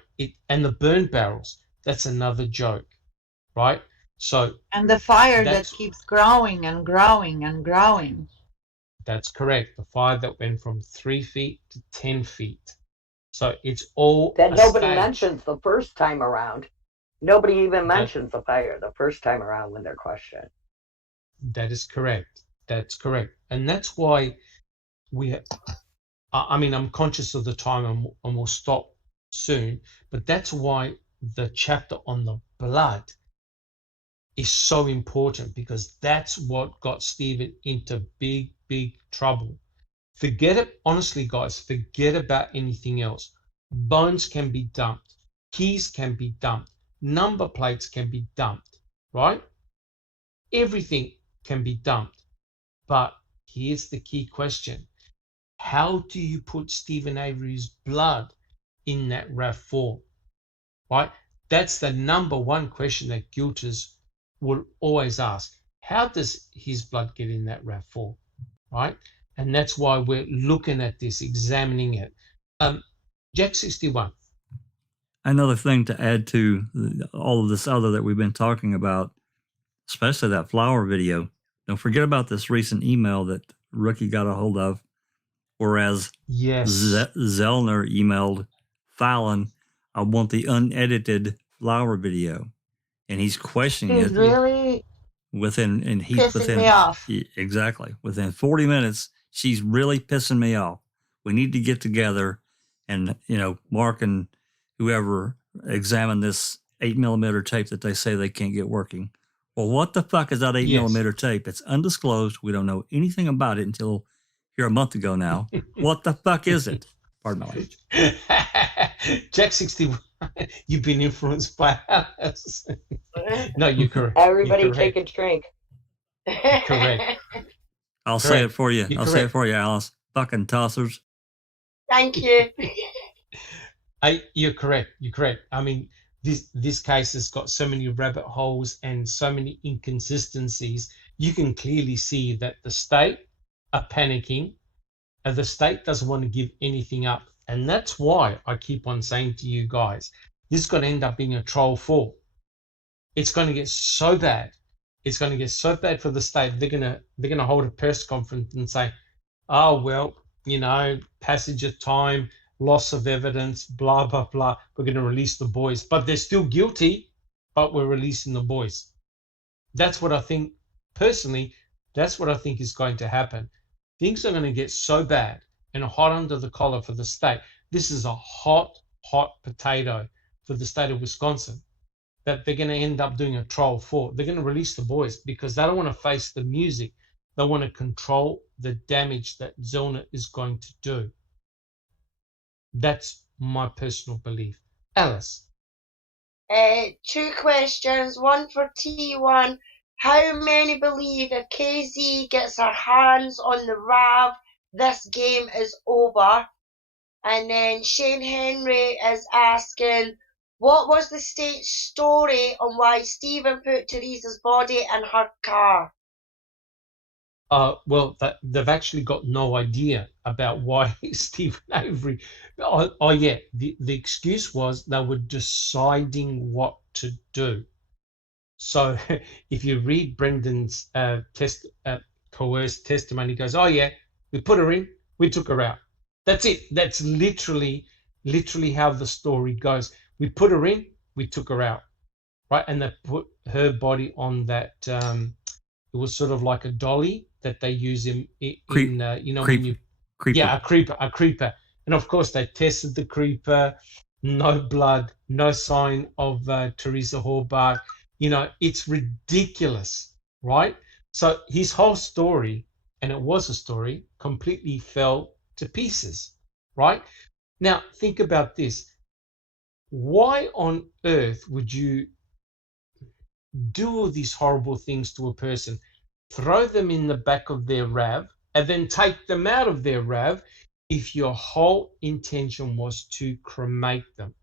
And the burn barrels, that's another joke, right? So And the fire that that's keeps growing and growing and growing. that's correct. The fire that went from 3 feet to 10 feet. So it's all That a nobody stage. mentions the first time around. Nobody even That- mentions the fire the first time around when they're questioned. That is correct. That's correct. And that's why I mean, I'm conscious of the time and we'll stop soon, but that's why the chapter on the blood is so important, because that's what got Stephen into big, big trouble. Forget it, honestly, guys, forget about anything else. Bones can be dumped, keys can be dumped, number plates can be dumped, right? Everything can be dumped. But here's the key question. How do you put Stephen Avery's blood in that RAV4, right? That's the number one question that guilters will always ask. How does his blood get in that RAV4, right? And that's why we're looking at this, examining it. Jack 61. Another thing to add to all of this other that we've been talking about, especially that flower video. Don't forget about this recent email that Rookie got a hold of, whereas Yes. Zellner emailed Fallon, I want the unedited flower video. And he's questioning She's it. really And he's pissing me off. Exactly. Within 40 minutes, she's really pissing me off. We need to get together and, Mark and whoever examine this 8mm tape that they say they can't get working. Well, what the fuck is that 8mm tape? It's undisclosed. We don't know anything about it until here a month ago now. What the fuck is it? Pardon my language. Jack 61, you've been influenced by us. No, you're correct. Everybody you're take a drink. Correct. I'll say it for you. You're I'll say it for you, Alice. Fucking tossers. Thank you. You're correct. You're correct. I mean, this case has got so many rabbit holes and so many inconsistencies. You can clearly see that the state are panicking, and the state doesn't want to give anything up. And that's why I keep on saying to you guys, this is going to end up being a trial 4. It's going to get so bad. It's going to get so bad for the state. They're going to hold a press conference and say, oh, well, passage of time, loss of evidence, blah, blah, blah. We're going to release the boys. But they're still guilty, but we're releasing the boys. That's what I think, personally, that's what I think is going to happen. Things are going to get so bad and hot under the collar for the state. This is a hot potato for the state of Wisconsin, that they're going to end up doing a trial 4. They're going to release the boys because they don't want to face the music. They want to control the damage that Zellner is going to do. That's my personal belief. Alice. 2 questions. One for T1. How many believe if KZ gets her hands on the RAV, this game is over? And then Shane Henry is asking, what was the state's story on why Stephen put Teresa's body in her car? Well, they've actually got no idea about why Stephen Avery. Yeah, the excuse was they were deciding what to do. So if you read Brendan's coerced testimony, he goes, oh yeah, we put her in, we took her out. That's it. That's literally how the story goes. We put her in, we took her out, right? And they put her body on that. It was sort of like a dolly that they use when you creeper. Yeah, a creeper. And of course they tested the creeper, no blood, no sign of Teresa Hallbach. It's ridiculous, right? So his whole story, and it was a story, completely fell to pieces, right? Now think about this. Why on earth would you do all these horrible things to a person, throw them in the back of their RAV, and then take them out of their RAV if your whole intention was to cremate them,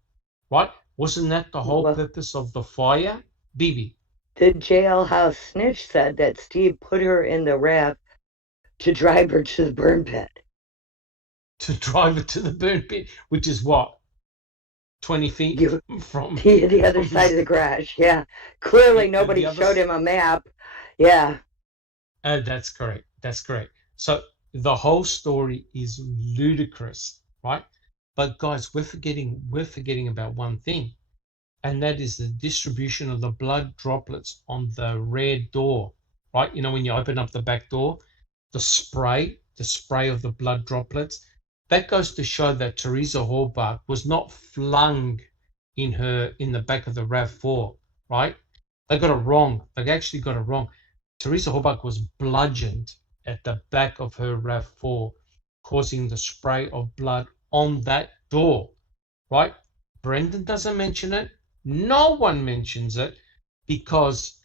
right? Wasn't that the whole purpose of the fire, Bibi? The jailhouse snitch said that Steve put her in the RAV to drive her to the burn pit. To drive it to the burn pit, which is what? 20 feet from the other side of the garage. Yeah. Clearly nobody showed him a map. Yeah. That's correct. That's correct. So the whole story is ludicrous, right? But guys, we're forgetting about one thing, and that is the distribution of the blood droplets on the rear door, right? You know, when you open up the back door, the spray of the blood droplets, that goes to show that Teresa Halbach was not flung in the back of the RAV4, right? They got it wrong. They actually got it wrong. Teresa Halbach was bludgeoned at the back of her RAV4, causing the spray of blood on that door, right? Brendan doesn't mention it. No one mentions it, because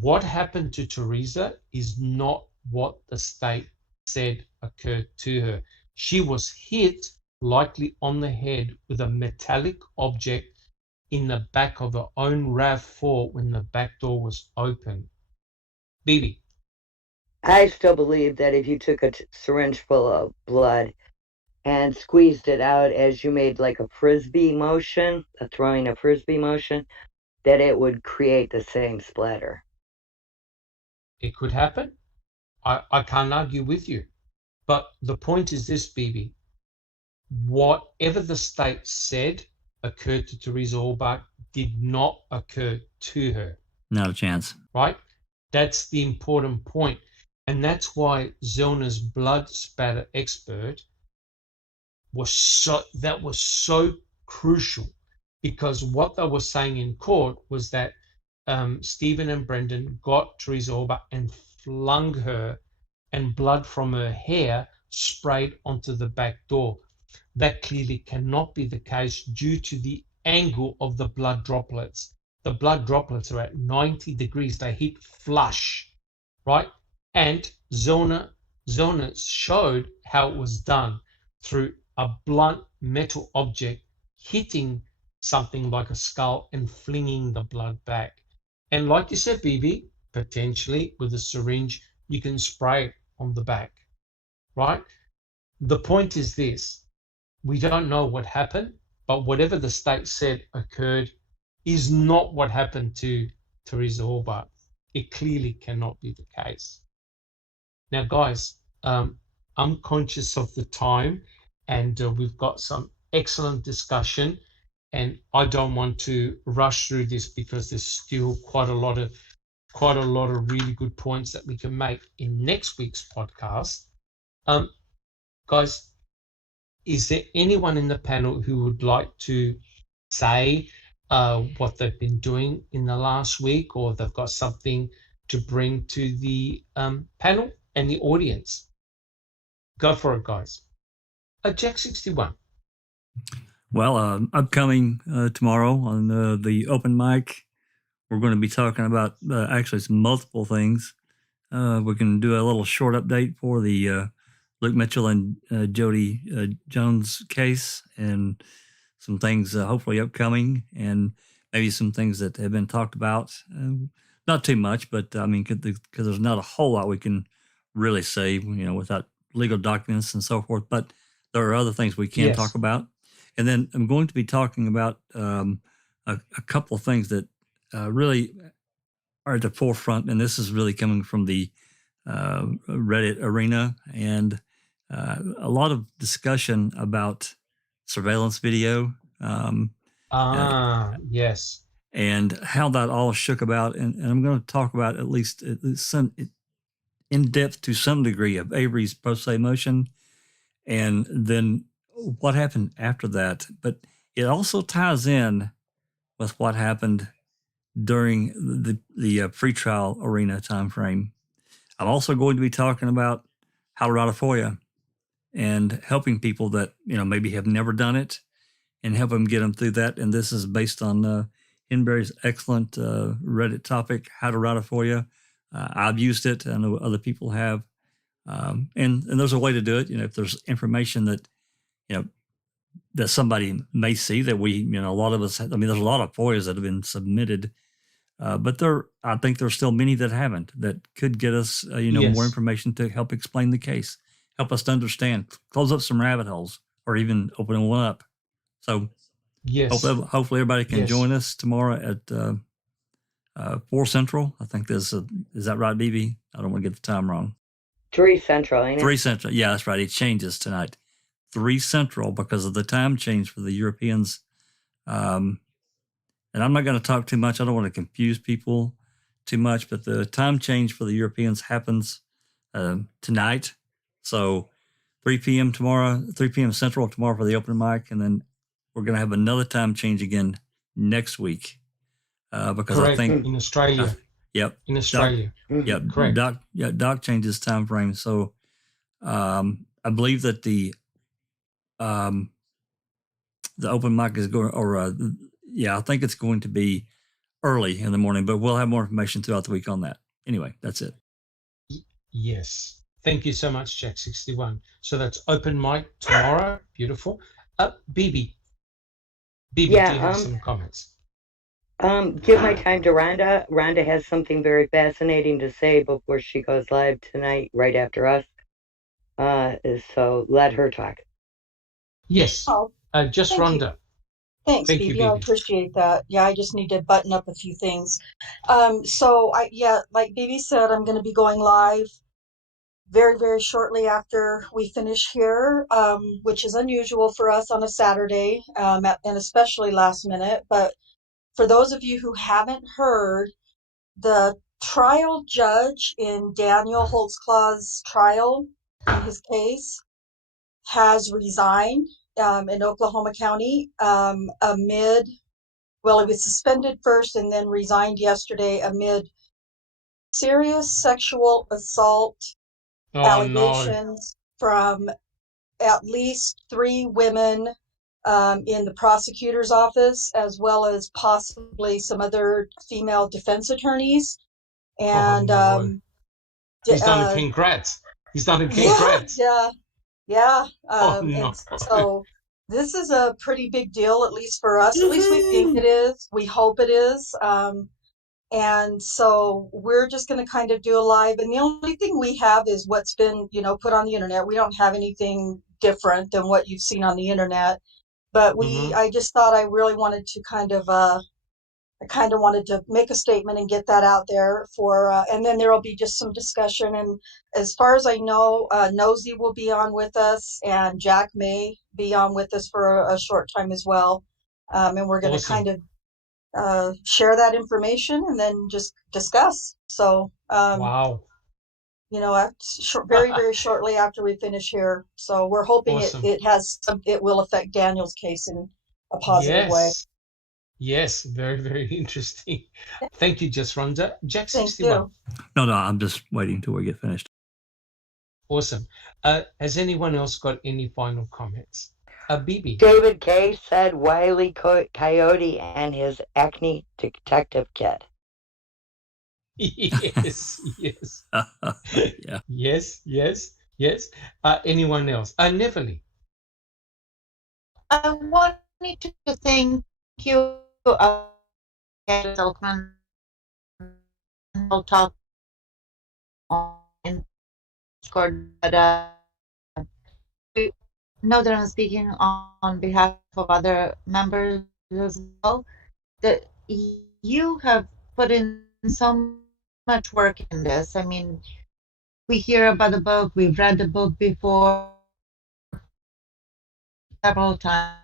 what happened to Teresa is not what the state said occurred to her. She was hit, likely on the head, with a metallic object in the back of her own RAV4 when the back door was open. Bibi. I still believe that if you took a syringe full of blood and squeezed it out as you made like a frisbee motion, throwing a frisbee motion, that it would create the same splatter. It could happen. I can't argue with you. But the point is this, Bibi. Whatever the state said occurred to Teresa Halbach did not occur to her. Not a chance. Right? That's the important point. And that's why Zellner's blood spatter expert was so crucial, because what they were saying in court was that Stephen and Brendan got Teresa Halbach and flung her, and blood from her hair sprayed onto the back door. That clearly cannot be the case due to the angle of the blood droplets. The blood droplets are at 90 degrees. They hit flush, right? And Zellner showed how it was done through a blunt metal object hitting something like a skull and flinging the blood back. And like you said, Bibi, potentially with a syringe, you can spray it on the back, right? The point is this. We don't know what happened, but whatever the state said occurred is not what happened to Teresa Halbach. It clearly cannot be the case. Now, guys, I'm conscious of the time, and we've got some excellent discussion, and I don't want to rush through this because there's still quite a lot of really good points that we can make in next week's podcast. Guys, is there anyone in the panel who would like to say what they've been doing in the last week, or they've got something to bring to the panel and the audience? Go for it, guys. Jack 61. Well, upcoming tomorrow on the open mic, we're going to be talking about actually some multiple things. We can do a little short update for the Luke Mitchell and Jody Jones case, and some things hopefully upcoming, and maybe some things that have been talked about. Not too much, but I mean, because there's not a whole lot we can really say, without legal documents and so forth. But there are other things we can talk about. And then I'm going to be talking about a couple of things that really are at the forefront, and this is really coming from the Reddit arena, and a lot of discussion about surveillance video. Yes. And how that all shook about. And I'm going to talk about at least some in depth to some degree of Avery's pro se motion, and then what happened after that. But it also ties in with what happened during the pretrial arena timeframe. I'm also going to be talking about how to write a FOIA and helping people that maybe have never done it, and help them get them through that. And this is based on Henbury's excellent Reddit topic, how to write a FOIA. I've used it. I know other people have. And there's a way to do it. If there's information that that somebody may see that a lot of us. There's a lot of FOIAs that have been submitted, but I think there's still many that haven't, that could get us more information to help explain the case, help us to understand, close up some rabbit holes, or even open one up. So hopefully everybody can join us tomorrow at 4 Central. I think is that right, BB? I don't want to get the time wrong. 3 Central, ain't it? 3 Central. Yeah, that's right. It changes tonight. 3 Central because of the time change for the Europeans. And I'm not going to talk too much. I don't want to confuse people too much, but the time change for the Europeans happens tonight. So 3 p.m. tomorrow, 3 p.m. Central tomorrow for the open mic. And then we're going to have another time change again next week. Because correct. I think in Australia. Yep. In Australia. Yep. Correct. Doc changes time frame. So I believe that the open mic is going, I think it's going to be early in the morning, but we'll have more information throughout the week on that. Anyway, that's it. Yes. Thank you so much, Jack 61. So that's open mic tomorrow. Beautiful. BB, do you have some comments? Give my time to Rhonda. Rhonda has something very fascinating to say before she goes live tonight, right after us. So let her talk. Yes. Just Rhonda. Thanks, Phoebe. I appreciate that. Yeah, I just need to button up a few things. Like Phoebe said, I'm going to be going live very, very shortly after we finish here, which is unusual for us on a Saturday, and especially last minute. But for those of you who haven't heard, the trial judge in Daniel Holtzclaw's trial in his case has resigned in Oklahoma County he was suspended first and then resigned yesterday amid serious sexual assault allegations from at least 3 women in the prosecutor's office, as well as possibly some other female defense attorneys. And he's done a congrats. He's done a congrats. Yeah. And so this is a pretty big deal, at least for us. At least we think it is. We hope it is. And so we're just going to kind of do a live. And the only thing we have is what's been, put on the internet. We don't have anything different than what you've seen on the internet. But I just thought I really wanted to kind of make a statement and get that out there and then there'll be just some discussion. And as far as I know, Nosy will be on with us, and Jack may be on with us for a short time as well. And we're going to kind of share that information and then just discuss. So, wow. Very, very shortly after we finish here. So we're hoping it will affect Daniel's case in a positive way. Yes, very, very interesting. Thank you, Just Rhonda. Jack 61. No, I'm just waiting till we get finished. Awesome. Has anyone else got any final comments? BB. David K. said Wile E. Coyote and his acne detective kit. Yes. Yeah. Yes. Anyone else? Neverly. I wanted to thank you, Silkman. We'll talk on Discord, but I know that I'm speaking on behalf of other members as well, that you have put in so much work in this. I mean, we hear about the book, we've read the book before several times.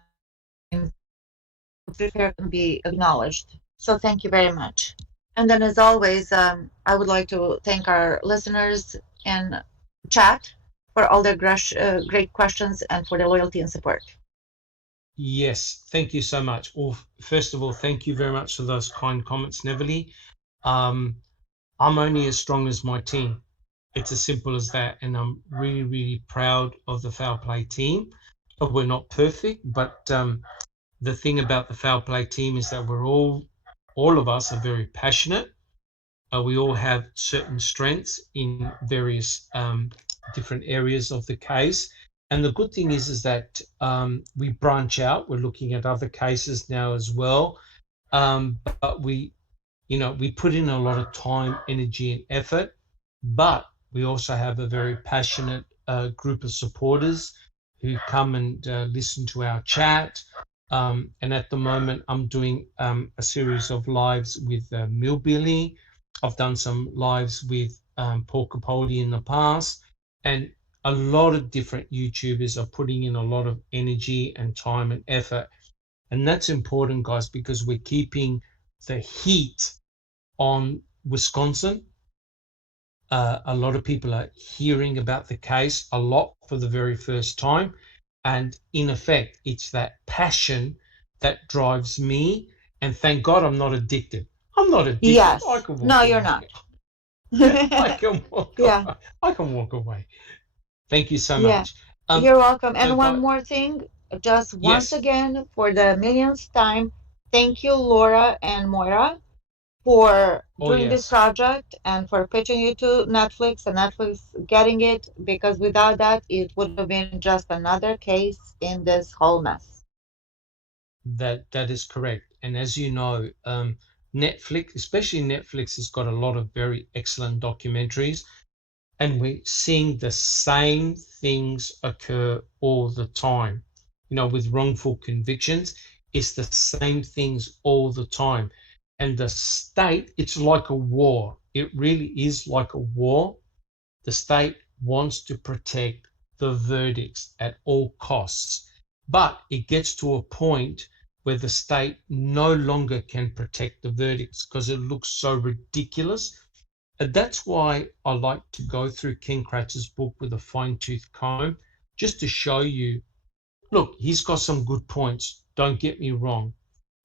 Prefer can be acknowledged. So thank you very much. And then, as always, I would like to thank our listeners in chat for all their great questions and for their loyalty and support. Yes, thank you so much. Well, first of all, thank you very much for those kind comments, Neverly. I'm only as strong as my team. It's as simple as that. And I'm really, really proud of the Foul Play team. We're not perfect, but the thing about the Foul Play team is that we're all of us are very passionate. We all have certain strengths in various different areas of the case. And the good thing is that we branch out. We're looking at other cases now as well. But we put in a lot of time, energy, and effort. But we also have a very passionate group of supporters who come and listen to our chat. And at the moment, I'm doing a series of lives with Millbilly. I've done some lives with Paul Capaldi in the past, and a lot of different YouTubers are putting in a lot of energy and time and effort. And that's important, guys, because we're keeping the heat on Wisconsin. A lot of people are hearing about the case a lot for the very first time. And in effect, it's that passion that drives me. And thank God I'm not addicted. I'm not addicted. Yes. I can walk No, away. you're not. I can walk Yeah. away. I can walk away. Thank you so Yeah. much. You're welcome. And one God, more thing, just once yes. again, for the millionth time, thank you, Laura and Moira, for doing this project and for pitching it to Netflix and Netflix getting it, because without that, it would have been just another case in this whole mess. That is correct. And as you know, Netflix, especially Netflix, has got a lot of very excellent documentaries, and we're seeing the same things occur all the time. With wrongful convictions, it's the same things all the time. And the state, it's like a war. It really is like a war. The state wants to protect the verdicts at all costs. But it gets to a point where the state no longer can protect the verdicts because it looks so ridiculous. And that's why I like to go through Ken Kratz's book with a fine-tooth comb, just to show you, look, he's got some good points, don't get me wrong,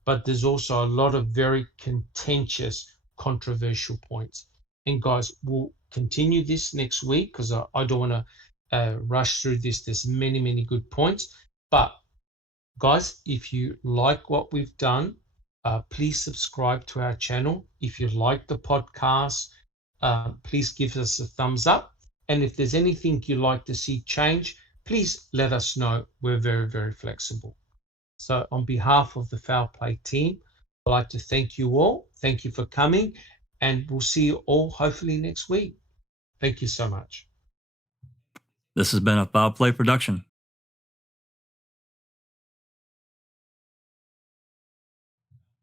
but there's also a lot of very contentious, controversial points. And guys, we'll continue this next week because I don't want to rush through this. There's many, many good points. But guys, if you like what we've done, please subscribe to our channel. If you like the podcast, please give us a thumbs up. And if there's anything you'd like to see change, please let us know. We're very, very flexible. So on behalf of the Foul Play team, I'd like to thank you all. Thank you for coming, and we'll see you all hopefully next week. Thank you so much. This has been a Foul Play production.